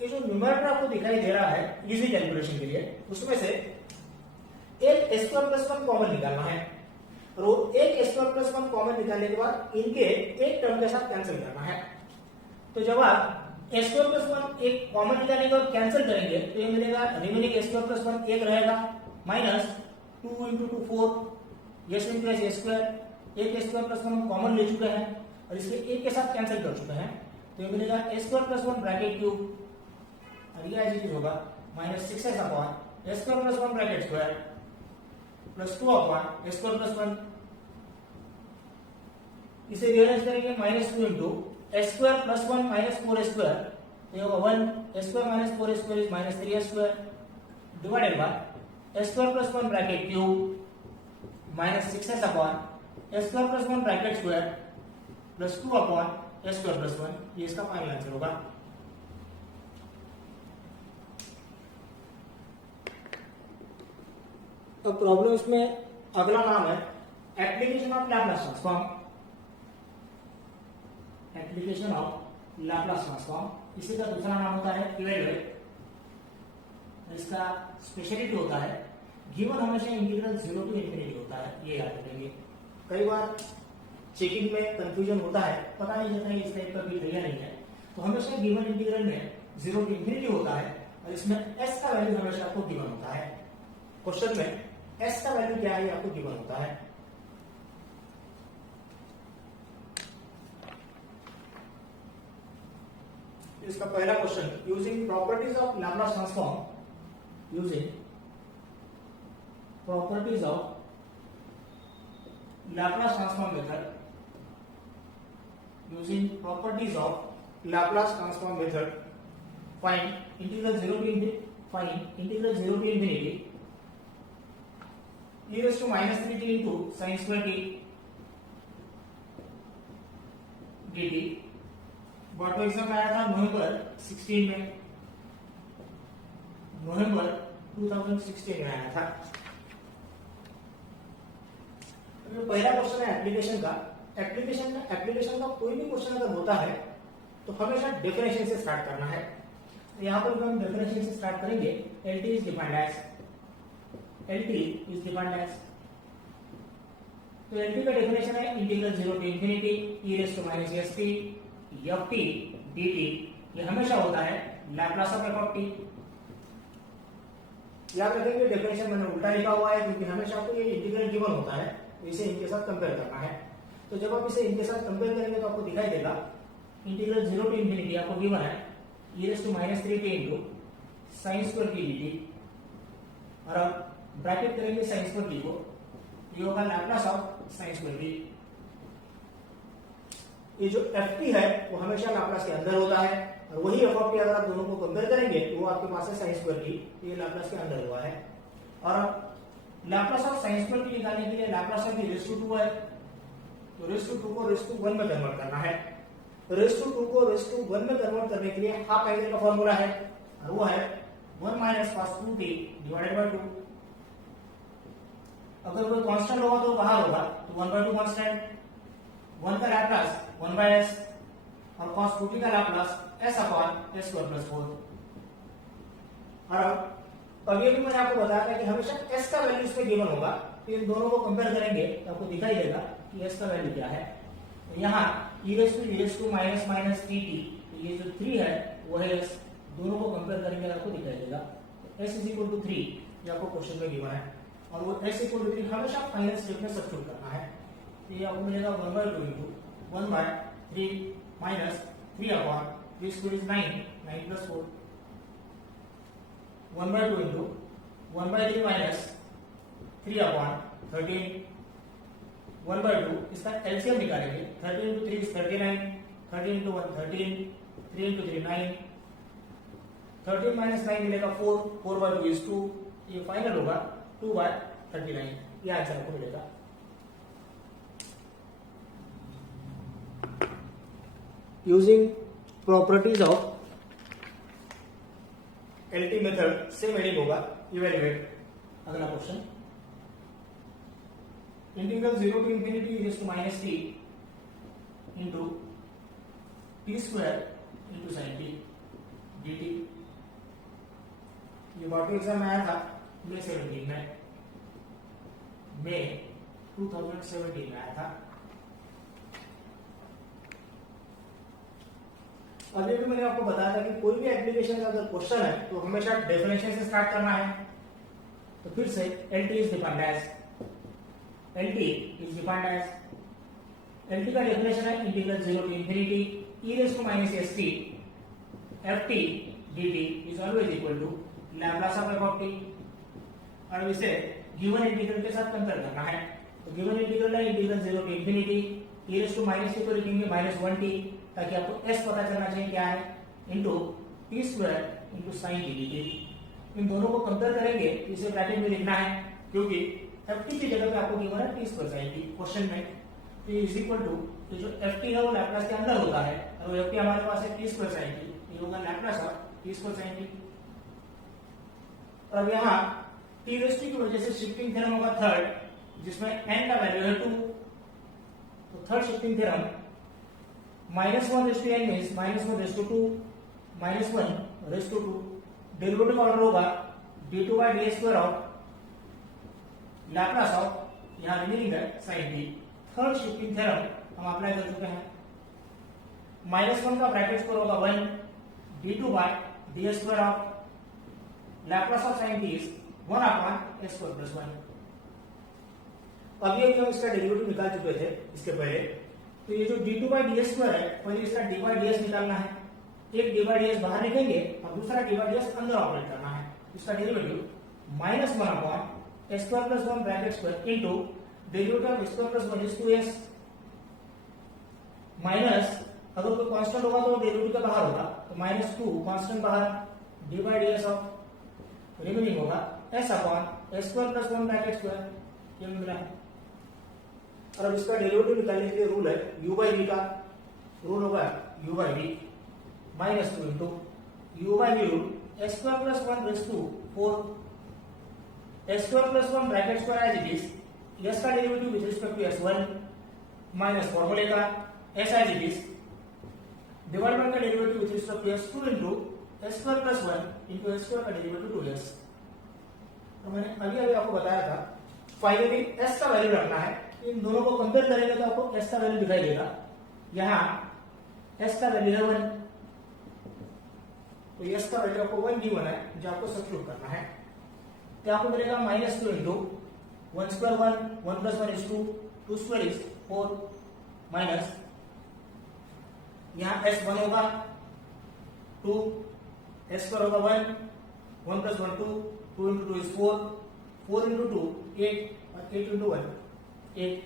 ये जो न्यूमरेटर आपको दिखाई दे रहा है इजी कैलकुलेशन के लिए, उसमें से एक एस स्क्वायर प्लस 1 कॉमन निकालना है, और वो एक एस स्क्वायर प्लस 1 कॉमन निकालने के बाद इनके एक टर्म के साथ कैंसिल करना है। तो जब आप एस स्क्वायर प्लस 1 एक कॉमन निकालेंगे और कैंसिल करेंगे तो ये मिलेगा रिमेनिंग एस स्क्वायर प्लस 1 एक रहेगा minus 2 into 2 4 S into S square, एक एस स्क्वायर प्लस 1 कॉमन ले चुके हैं और इसके एक के साथ कैंसिल कर चुके हैं, तो ये मिलेगा S square plus 1 bracket cube, और ये एज इट इज होगा minus 6s upon S square plus 1 bracket square plus 2 upon S square plus 1, इसे रियलाइज करेंगे minus 2 into S square plus 1 minus 4 square, ये होगा 1 S square minus 4 square is minus 3 square divided by S square plus 1 bracket cube minus 6s upon S square plus 1 bracket square plus 2 upon S square plus 1, ये इसका final answer होगा। अब problem इसमें अगला नाम है application of Laplace transform, application of Laplace transform, इसी का दूसरा नाम होता है इवेल्युएट, इसका स्पेशलिटी होता है गिवन हमेशा इंटीग्रल 0 टू इंफिनिटी होता है, ये याद रखेंगे। कई बार चेकिंग में कंफ्यूजन होता है, पता नहीं चलता है इस टाइप का बिल है या नहीं है, तो हमेशा गिवन इंटीग्रल में 0 टू इंफिनिटी होता है और इसमें s का वैल्यू हमेशा आपको गिवन होता है। क्वेश्चन में s का वैल्यू क्या है आपको गिवन होता है। इसका पहला question, using properties of Laplace transform, using properties of Laplace transform method, using properties of Laplace transform method, find integral 0 to infinity e raised to minus 3t into sin square t dt। Board exam में आया था नवंबर 16 में, नवंबर 2016 में आया था। जो पहला question है एप्लीकेशन का, एप्लीकेशन का कोई भी क्वेश्चन अगर होता है तो हमेशा डेफिनेशन से स्टार्ट करना है। तो यहाँ पर हम डेफिनेशन से स्टार्ट करेंगे, LT इज डिफाइंड एज, तो LT का डेफिनेशन है integral 0 to infinity e raise to minus st ft dt, ये हमेशा होता है Laplace of f of t। याद रखेंगे डेफिनेशन मैंने उल्टा लिखा हुआ है क्योंकि हमेशा आपको ये इंटीग्रल गिवन होता है, इसे इनके साथ कंपेयर करना है। तो जब आप इसे इनके साथ कंपेयर करेंगे तो आपको दिखाई देगा इंटीग्रल 0 टू इंफिनिटी आपको गिवन है e raise to minus 3t into sin square t dt, और अब ब्रैकेट करेंगे sin स्क्वायर t को, ये होगा Laplace of sin square t। ये जो ft है वो हमेशा लैप्लास के अंदर होता है, और वही f ऑफ t अगर आप दोनों को कंपेयर करेंगे तो वो आपके पास है sin स्क्वायर t, ये लैप्लास के अंदर हुआ है। और अब Laplace of sin square t निकालने के लिए लैप्लास ऑफ रेज़ टू 2 है, तो रेज़ टू 2 को रेज़ टू 1 में कन्वर्ट करना है। रेज़ टू 2 को रेज़ टू 1 में कन्वर्ट करने के लिए हाफ एंगल का फॉर्मूला है, और वो है 1 minus cos 2t divided by 2। अगर कोई कांस्टेंट होगा तो बाहर होगा, तो 1/2 कांस्टेंट, 1 का लैप्लास 1/s और cos 2t का Laplace s upon s square plus 4। और अब ये भी मैंने आपको बताया था कि हमेशा s का वैल्यू इसमें गिवन होगा, तो इन दोनों को कंपेयर करेंगे तो आपको दिखाई देगा कि s का वैल्यू क्या है। तो यहाँ e raise to minus minus tt, ये जो 3 है वो है s, दोनों को कंपेयर करेंगे आपको दिखाई देगा। s इज इक्वल टू 3 ये आपको क्वेश्चन में गिवन है और वो s इक्वल टू 3 हमेशा फाइनल स्टेप में सब्स्टिट्यूट करना है। तो ये आपको मिलेगा 1/2 into 1/3 minus 3 upon 3 square is 9 plus 4 1/2 into 1/3 minus 3 upon 13 1/2 इसका एलसीएम निकालेंगे। 13 into 3 is 39 13 into 1 13 3 into 3 9 13 minus 9 मिलेगा 4 4/2 is 2 ये फाइनल होगा 2/39 ये आंसर आपको मिलेगा। Using properties of LT method same adding होगा। इवेल्युएट अगला question integral 0 to infinity e to minus t into t square into sin t dt ये bottle exam में आया था मई 17 में, मई 2017 में आया था। अभी भी मैंने आपको बताया था कि कोई भी एप्लीकेशन का अगर क्वेश्चन है तो हमेशा डेफिनेशन से स्टार्ट करना है। तो फिर से LT is defined as LT का डेफिनेशन है integral 0 to infinity e raised to minus st ft dt is always equal to Laplace of f of t। और इसे गिवन इंटीग्रल के साथ कंपेयर करना है। तो गिवन इंटीग्रल है integral 0 to infinity e raised to minus t को लिखेंगे -1t ताकि आपको s पता चलना चाहिए क्या है into t square into sin t dt। इन दोनों को कंपेयर करेंगे इसे ब्रैकेट में लिखना है क्योंकि ft की जगह पे आपको गिवन है t square sin t question में। तो इज इक्वल टू तो जो ft है वो लैप्लास के अंदर होता है और वो ft हमारे पास है t स्क्वायर sin t ये होगा Laplace of t square sin t। और अब यहाँ t रेज़ की वजह से शिफ्टिंग थ्योरम होगा थर्ड जिसमें n का वैल्यू है 2। तो third shifting theorem -1 raise to n means -1 raise to 2 -1 raise to 2 derivative order होगा d2 by d square of Laplace of यहाँ रिमेनिंग है sin t। Third shifting theorem हम apply कर चुके हैं। -1 का ब्रैकेट स्क्वायर होगा 1 d2 by d square of Laplace of sin t is 1 upon s square plus 1। अभी हम इसका डेरिवेटिव निकाल चुके थे इसके पहले। तो ये जो d2 by d स्क्वायर है पहले इसका d by ds निकालना है। एक d by ds बाहर लिखेंगे और दूसरा d by ds अंदर ऑपरेट करना है। इसका derivative -1 upon s square plus 1 bracket square into derivative of s square plus 1 is 2s minus अगर कोई कांस्टेंट होगा तो डेरिवेटिव के बाहर होगा तो -2 कांस्टेंट बाहर d by ds of remaining होगा s upon s square plus 1 bracket square ये मिला है। और अब इसका डेरिवेटिव निकालने के लिए रूल है u by v का रूल होगा u by v -2 into u by v rule s square plus 1 raise to 4 s square plus 1 bracket square as it is s का derivative with respect to s1 minus फॉर्मूले का s as it is divide का derivative with respect to s2 into s square plus 1 into s square का derivative 2s। तो मैंने अभी आपको बताया था फाइनली s का वैल्यू रखना है। इन दोनों को कंपेयर करेंगे तो आपको s का वैल्यू दिखाई देगा। यहाँ s का वैल्यू है 1 तो s का वैल्यू आपको 1 गिवन है जो आपको सब्स्टिट्यूट करना है। तो आपको मिलेगा -2 into 1 square 1 plus 1 is 2 2 square is 4 minus यहाँ s 1 होगा 2 s स्क्वायर होगा 1 1 plus 1 2 2 into 2 is 4 4 into 2 8 और 8 into 1 8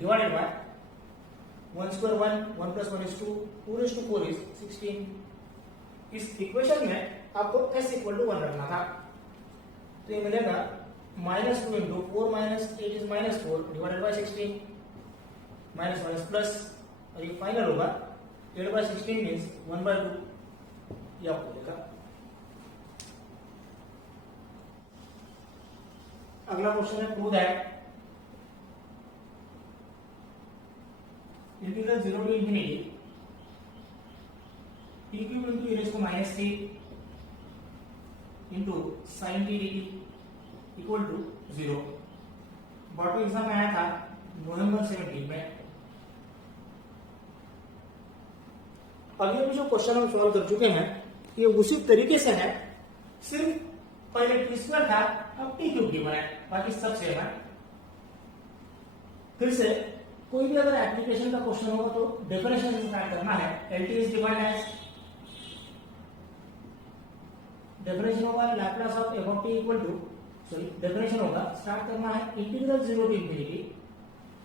divided by 1 square 1 plus 1 is 2 2 raised to 4 is 16। इस इक्वेशन में आपको s इक्वल टू 1 रखना था तो ये मिलेगा -2 into 4 minus 8 is -4 divided by 16 minus 1 is plus और ये फाइनल होगा 8 by 16 means 1/2 ये आपको मिलेगा। अगला क्वेश्चन है prove that integral 0 to infinity t cube into e raised to minus t into sin t dt equal to 0। Bottom exam में आया था नवंबर 17 में। अभी जो क्वेश्चन हम सॉल्व कर चुके हैं ये उसी तरीके से है, सिर्फ पहले टी स्क्वायर था, अब टी क्यूब गिवन है, बाकी सब सेम है। फिर से कोई भी अगर एप्लीकेशन का क्वेश्चन होगा तो डेफिनेशन से स्टार्ट करना है। LT is defined as, definition होगा Laplace of F of T equal to, sorry definition होगा, स्टार्ट करना है integral 0 to infinity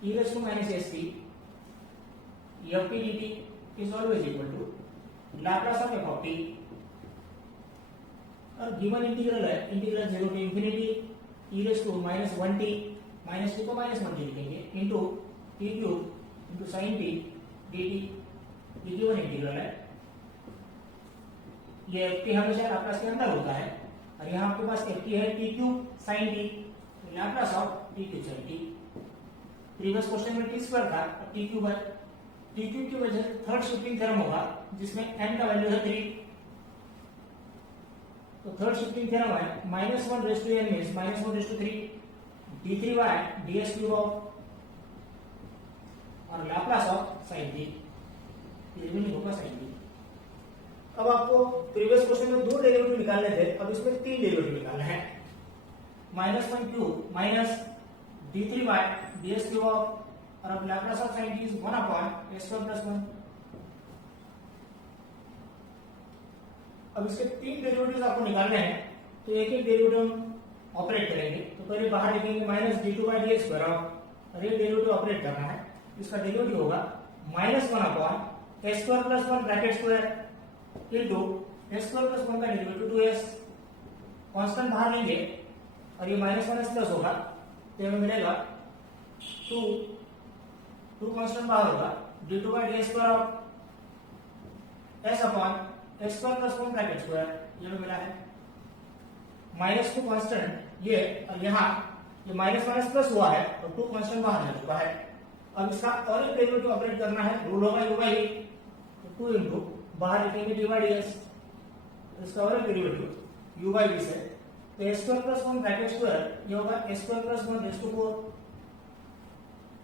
e raise to minus S T F T D T is always equal to Laplace of F of T, और given integral है integral 0 to infinity e raise to minus 1 T, minus T को minus 1 T लिखेंगे, into T cube into sine T D T, ये given integral है। ये F T हमेशा Laplace के अंदर होता है, और यहाँ आपके पास एफ टी है T cube sign T, Laplace of T cube sign T. Previous question में टी स्क्वायर था, अब टी क्यूब है, टी क्यूब की वजह से थर्ड शिफ्टिंग थ्योरम होगा जिसमें n का वैल्यू है 3, तो थर्ड शिफ्टिंग थ्योरम है minus 1 raise to n means minus 1 raise to 3 d3y ds cube of और Laplace of sine T, remaining होगा साइन टी। अब आपको प्रीवियस क्वेश्चन में 2 डेरिवेटिव निकालने थे, अब इसमें 3 डेरिवेटिव निकालने हैं। Minus 1 cube minus d3y ds cube of, और अब Laplace of sine T is 1 upon s square plus 1। अब इसके 3 डेरिवेटिव्स आपको निकालने हैं, तो एक एक डेरिवेटिव हम ऑपरेट करेंगे। तो पहले बाहर लिखेंगे माइनस डी2 बाई डी स्क्वायर ऑफ, और ये डेरिवेटिव ऑपरेट करना है, इसका डेरिवेटिव होगा minus 1 upon S square plus 1 bracket square into S square plus 1 का डेरिवेटिव 2s, कांस्टेंट बाहर लेंगे और ये माइनस 1s प्लस होगा, तो हमें मिलेगा 2 कांस्टेंट बाहर होगा, d2 by D square of s upon S square plus 1 bracket square, ये हमें मिला है। माइनस 2 कांस्टेंट ये, और यहाँ ये माइनस माइनस प्लस हुआ है और 2 कांस्टेंट बाहर जा चुका है। अब इसका और एक डेरिवेटिव ऑपरेट करना है, रूल होगा u बाई v, तो 2 इंटू बाहर लिखेंगे डी बाई डी एस, इसका और एक डेरिवेटिव u बाई v से, तो S square plus 1 bracket square ये होगा S square plus 1 raise to 4,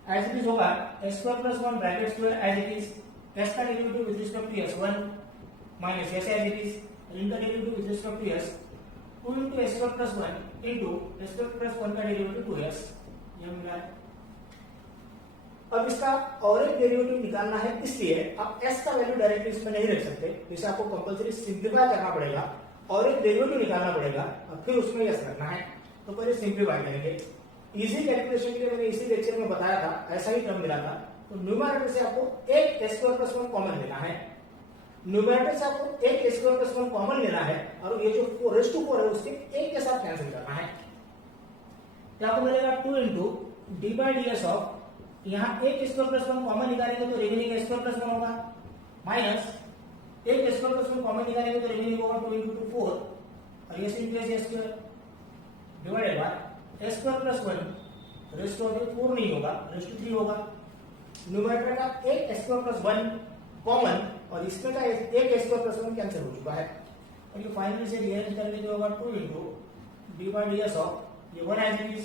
as it is होगा S square plus 1 bracket square as it is, s का derivative with respect to s 1 minus s as it is, इनका derivative with respect to s 2 into s square plus 1 into s square plus 1 का derivative 2s, ये मिला है। अब इसका और एक डेरिवेटिव निकालना है, इसलिए आप s का वैल्यू डायरेक्टली इसमें नहीं रख सकते, इसे आपको कंपलसरी सिंप्लीफाई करना पड़ेगा और एक डेरिवेटिव निकालना पड़ेगा और फिर उसमें s रखना है। तो पहले सिंप्लीफाई करेंगे। इजी कैलकुलेशन के लिए मैंने इसी लेक्चर में बताया था, ऐसा ही टर्म मिला था, तो न्यूमरेटर से आपको एक s स्क्वायर प्लस 1 कॉमन लेना है, न्यूमरेटर से आपको एक s स्क्वायर प्लस 1 कॉमन लेना है, और ये जो 4 रेज़ टू 4 है उसके एक के साथ कैंसिल करना है, तो आपको मिलेगा 2 into d by d S of, यहाँ एक स्क्वायर प्लस 1 कॉमन निकालेंगे तो रिमेनिंग s स्क्वायर प्लस 1 होगा, माइनस एक s स्क्वायर प्लस 1 कॉमन निकालेंगे तो रिमेनिंग होगा 2 इंटू 4, और ये simply s square divided by s square plus 1 raise to 4 नहीं होगा, रेज़ टू 3 होगा। न्यूमरेटर का एक s स्क्वायर प्लस 1 कॉमन और इसमें का एक s स्क्वायर प्लस 1 कैंसिल हो चुका है, और ये फाइनली से रिअरेंज करके जो होगा 2 into d by d S of, ये 1 as it is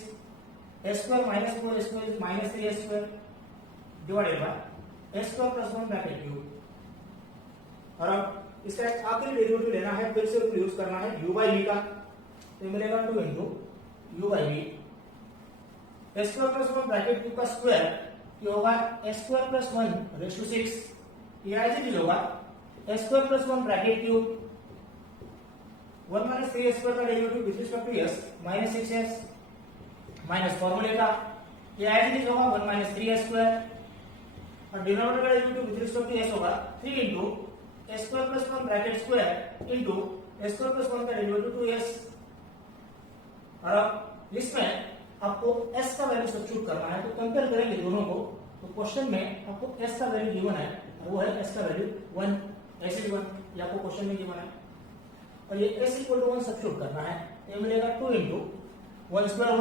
s square minus 4 square is minus 3 square divided by s square plus 1 bracket cube. और अब इसका आखिरी डेरिवेटिव लेना है, फिर से यूज करना है u बाई v का, तो मिलेगा 2 into u by v, s square plus 1 bracket cube का स्क्वायर ये होगा s square plus 1 raise to 6, ये एज इट इज होगा s square plus 1 bracket cube 1 minus 3 square का derivative with respect to s minus 6s, minus फॉर्मूले का ये as it is होगा 1 माइनस 3 स्क्वायर, और डिनोमिनेटर का derivative with respect to s होगा 3 into s square plus 1 bracket square into s square plus 1 का derivative 2s, और अब इसमें आपको s का वैल्यू सब्स्टिट्यूट करना है, तो कंपेयर करेंगे दोनों को, तो क्वेश्चन में आपको s का वैल्यू गिवन है, और वो है s का वैल्यू 1, ऐसे 1 ये आपको क्वेश्चन में गिवन है, और ये s इक्वल टू 1 सब्स्टिट्यूट करना है, ये मिलेगा 2 into 1 square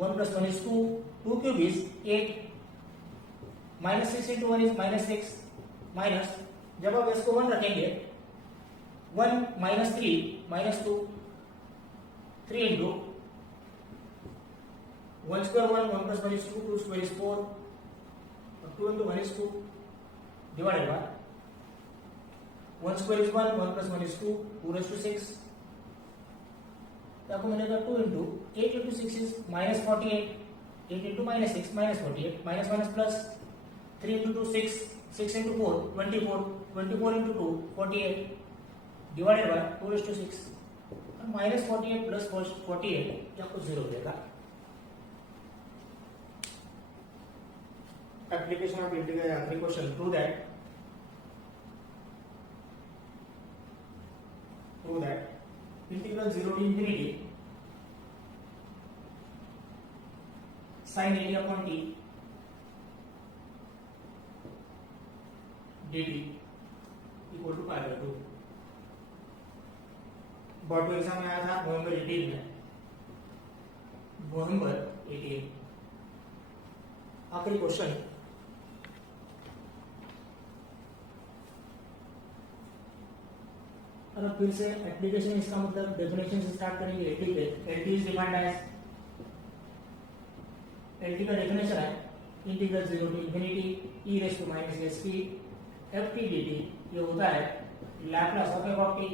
1 plus 1 is 2, 2 cube is 8, minus 6 into 1 is minus 6, minus जब आप s को 1 रखेंगे 1 minus 3 minus 2, 3 into 1 square 1 plus 1 is 2, 2 square is 4, और 2 into 1 is 2 divided by 1 square is 1, 1 plus 1 is 2, 2 raised to 6. तो आपको मिलेगा 2 into 8 into 6 is minus 48, 8 into minus 6 minus 48, minus minus plus 3 into 2 6, 6 into 4 24, 24 into 2 48 divided by 2 raised to 6. minus 48 plus 48 ये आपको 0 देगा. Application of integral आखिरी question. Prove that integral 0 to infinity sin 80 upon t dt equal to pi by 2. Board exam में आया था नवंबर 18 में. नवंबर 18. आखिरी question. और फिर से एप्लीकेशन, इसका मतलब डेफिनेशन से स्टार्ट करेंगे. एलटी पे LT is defined as, LT का डेफिनेशन है integral 0 to infinity e raise to minus st ft dt. ये होता है Laplace of f of t.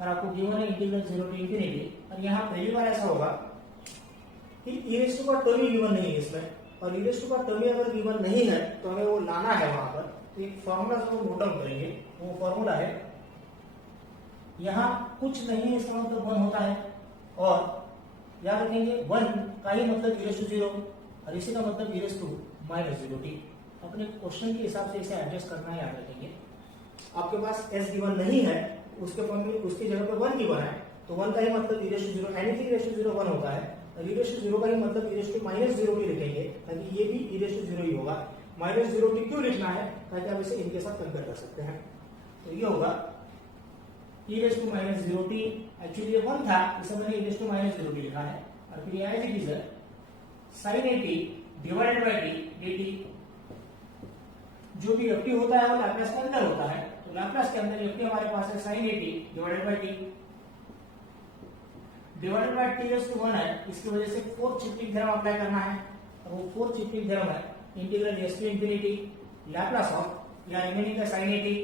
और आपको गिवन है इंटीग्रल 0 टू इंफिनिटी. और यहाँ पहली बार ऐसा होगा कि e रेज़ टू का टर्म ही गिवन नहीं है इसमें, और e रेज़ टू का टर्म अगर गिवन नहीं है तो हमें वो लाना है वहां पर. तो एक फॉर्मूला जो नोट डाउन करेंगे, वो फॉर्मूला है, यहाँ कुछ नहीं है इसका मतलब 1 होता है. और याद रखेंगे 1 का ही मतलब e रेज़ टू 0 और इसी का मतलब e raise to minus 0t. अपने क्वेश्चन के हिसाब से इसे एडजस्ट करना याद रखेंगे. आपके पास s गिवन नहीं है, उसके फॉर्म में उसकी जगह पे 1 गिवन है, तो 1 का ही मतलब e raise to 0, anything raise to 0 1 होता है. और e रेज़ टू 0 का ही मतलब e raise to minus 0t लिखेंगे, ताकि ये भी e रेज़ टू 0 ही होगा. माइनस 0t क्यों लिखना है? ताकि आप इसे इनके साथ कंपेयर कर सकते हैं. तो ये होगा e raise to minus 0t. Actually ये 1 था, इसे मैंने e raise to minus 0t लिखा है. और फिर ये एज इट इज है sin 80 divided by t dt. जो भी ft होता है वो लैप्लास के अंदर होता है. तो लैप्लास के अंदर ft हमारे पास है sin 80 divided by t. Divided by t raise to 1 है, इसकी वजह से फोर्थ शिफ्टिंग थ्योरम अप्लाई करना है. और वो फोर्थ शिफ्टिंग थ्योरम है integral s to infinity Laplace of या रिमेनिंग का sin 80,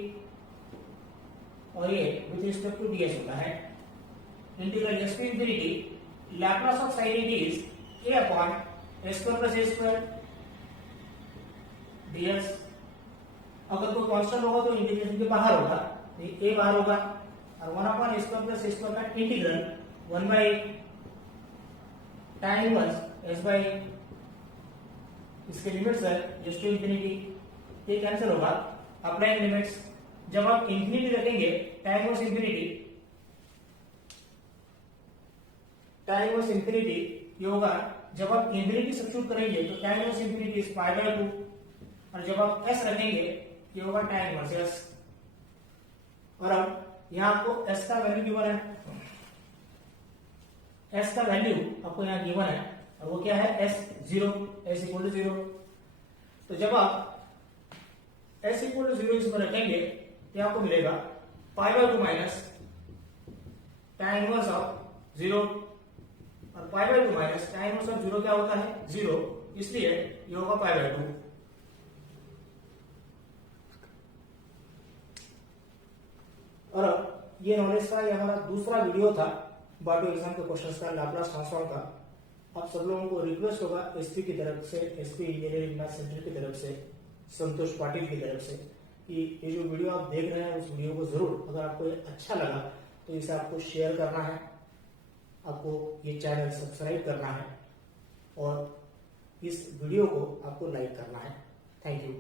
और ये विद रिस्पेक्ट टू ds होता है. Integral s to infinity Laplace of sin 80 is a upon s square plus a square ds. अगर कोई constant होगा तो इंटीग्रेशन के बाहर होगा, a बाहर होगा. और 1 upon s square plus a square का integral 1 by tan inverse s by, इसके लिमिट्स है s टू इंफिनिटी. ये कैंसिल होगा. अप्लाइंग लिमिट्स, जब आप इंफिनिटी रखेंगे tan inverse infinity, tan inverse infinity ये होगा. जब आप इंफिनिटी सब्स्टिट्यूट करेंगे तो tan inverse infinity is pi by 2. और जब आप s रखेंगे ये होगा tan इनवर्स s. और अब यहाँ आपको s का वैल्यू गिवन है, s का वैल्यू आपको यहाँ गिवन है, और वो क्या है s 0, s इक्वल टू 0. तो जब आप s इक्वल टू 0 इसमें रखेंगे तो आपको मिलेगा पाई by 2 minus tan inverse of 0. और पाई by 2 minus tan inverse of 0 क्या होता है 0, इसलिए ये होगा पाई बाय 2. और ये नॉलेज का ये हमारा दूसरा वीडियो था बाटो एग्जाम के क्वेश्चंस का, लैप्लास ट्रांसफॉर्म का. आप सब लोगों को रिक्वेस्ट होगा एसपी की तरफ से, एसपी इंजीनियरिंग मैथ सेंटर की तरफ से, संतोष पाटिल की तरफ से, कि ये जो वीडियो आप देख रहे हैं उस वीडियो को जरूर, अगर आपको ये अच्छा लगा तो इसे आपको शेयर करना है, आपको ये चैनल सब्सक्राइब करना है, और इस वीडियो को आपको लाइक करना है. Thank you.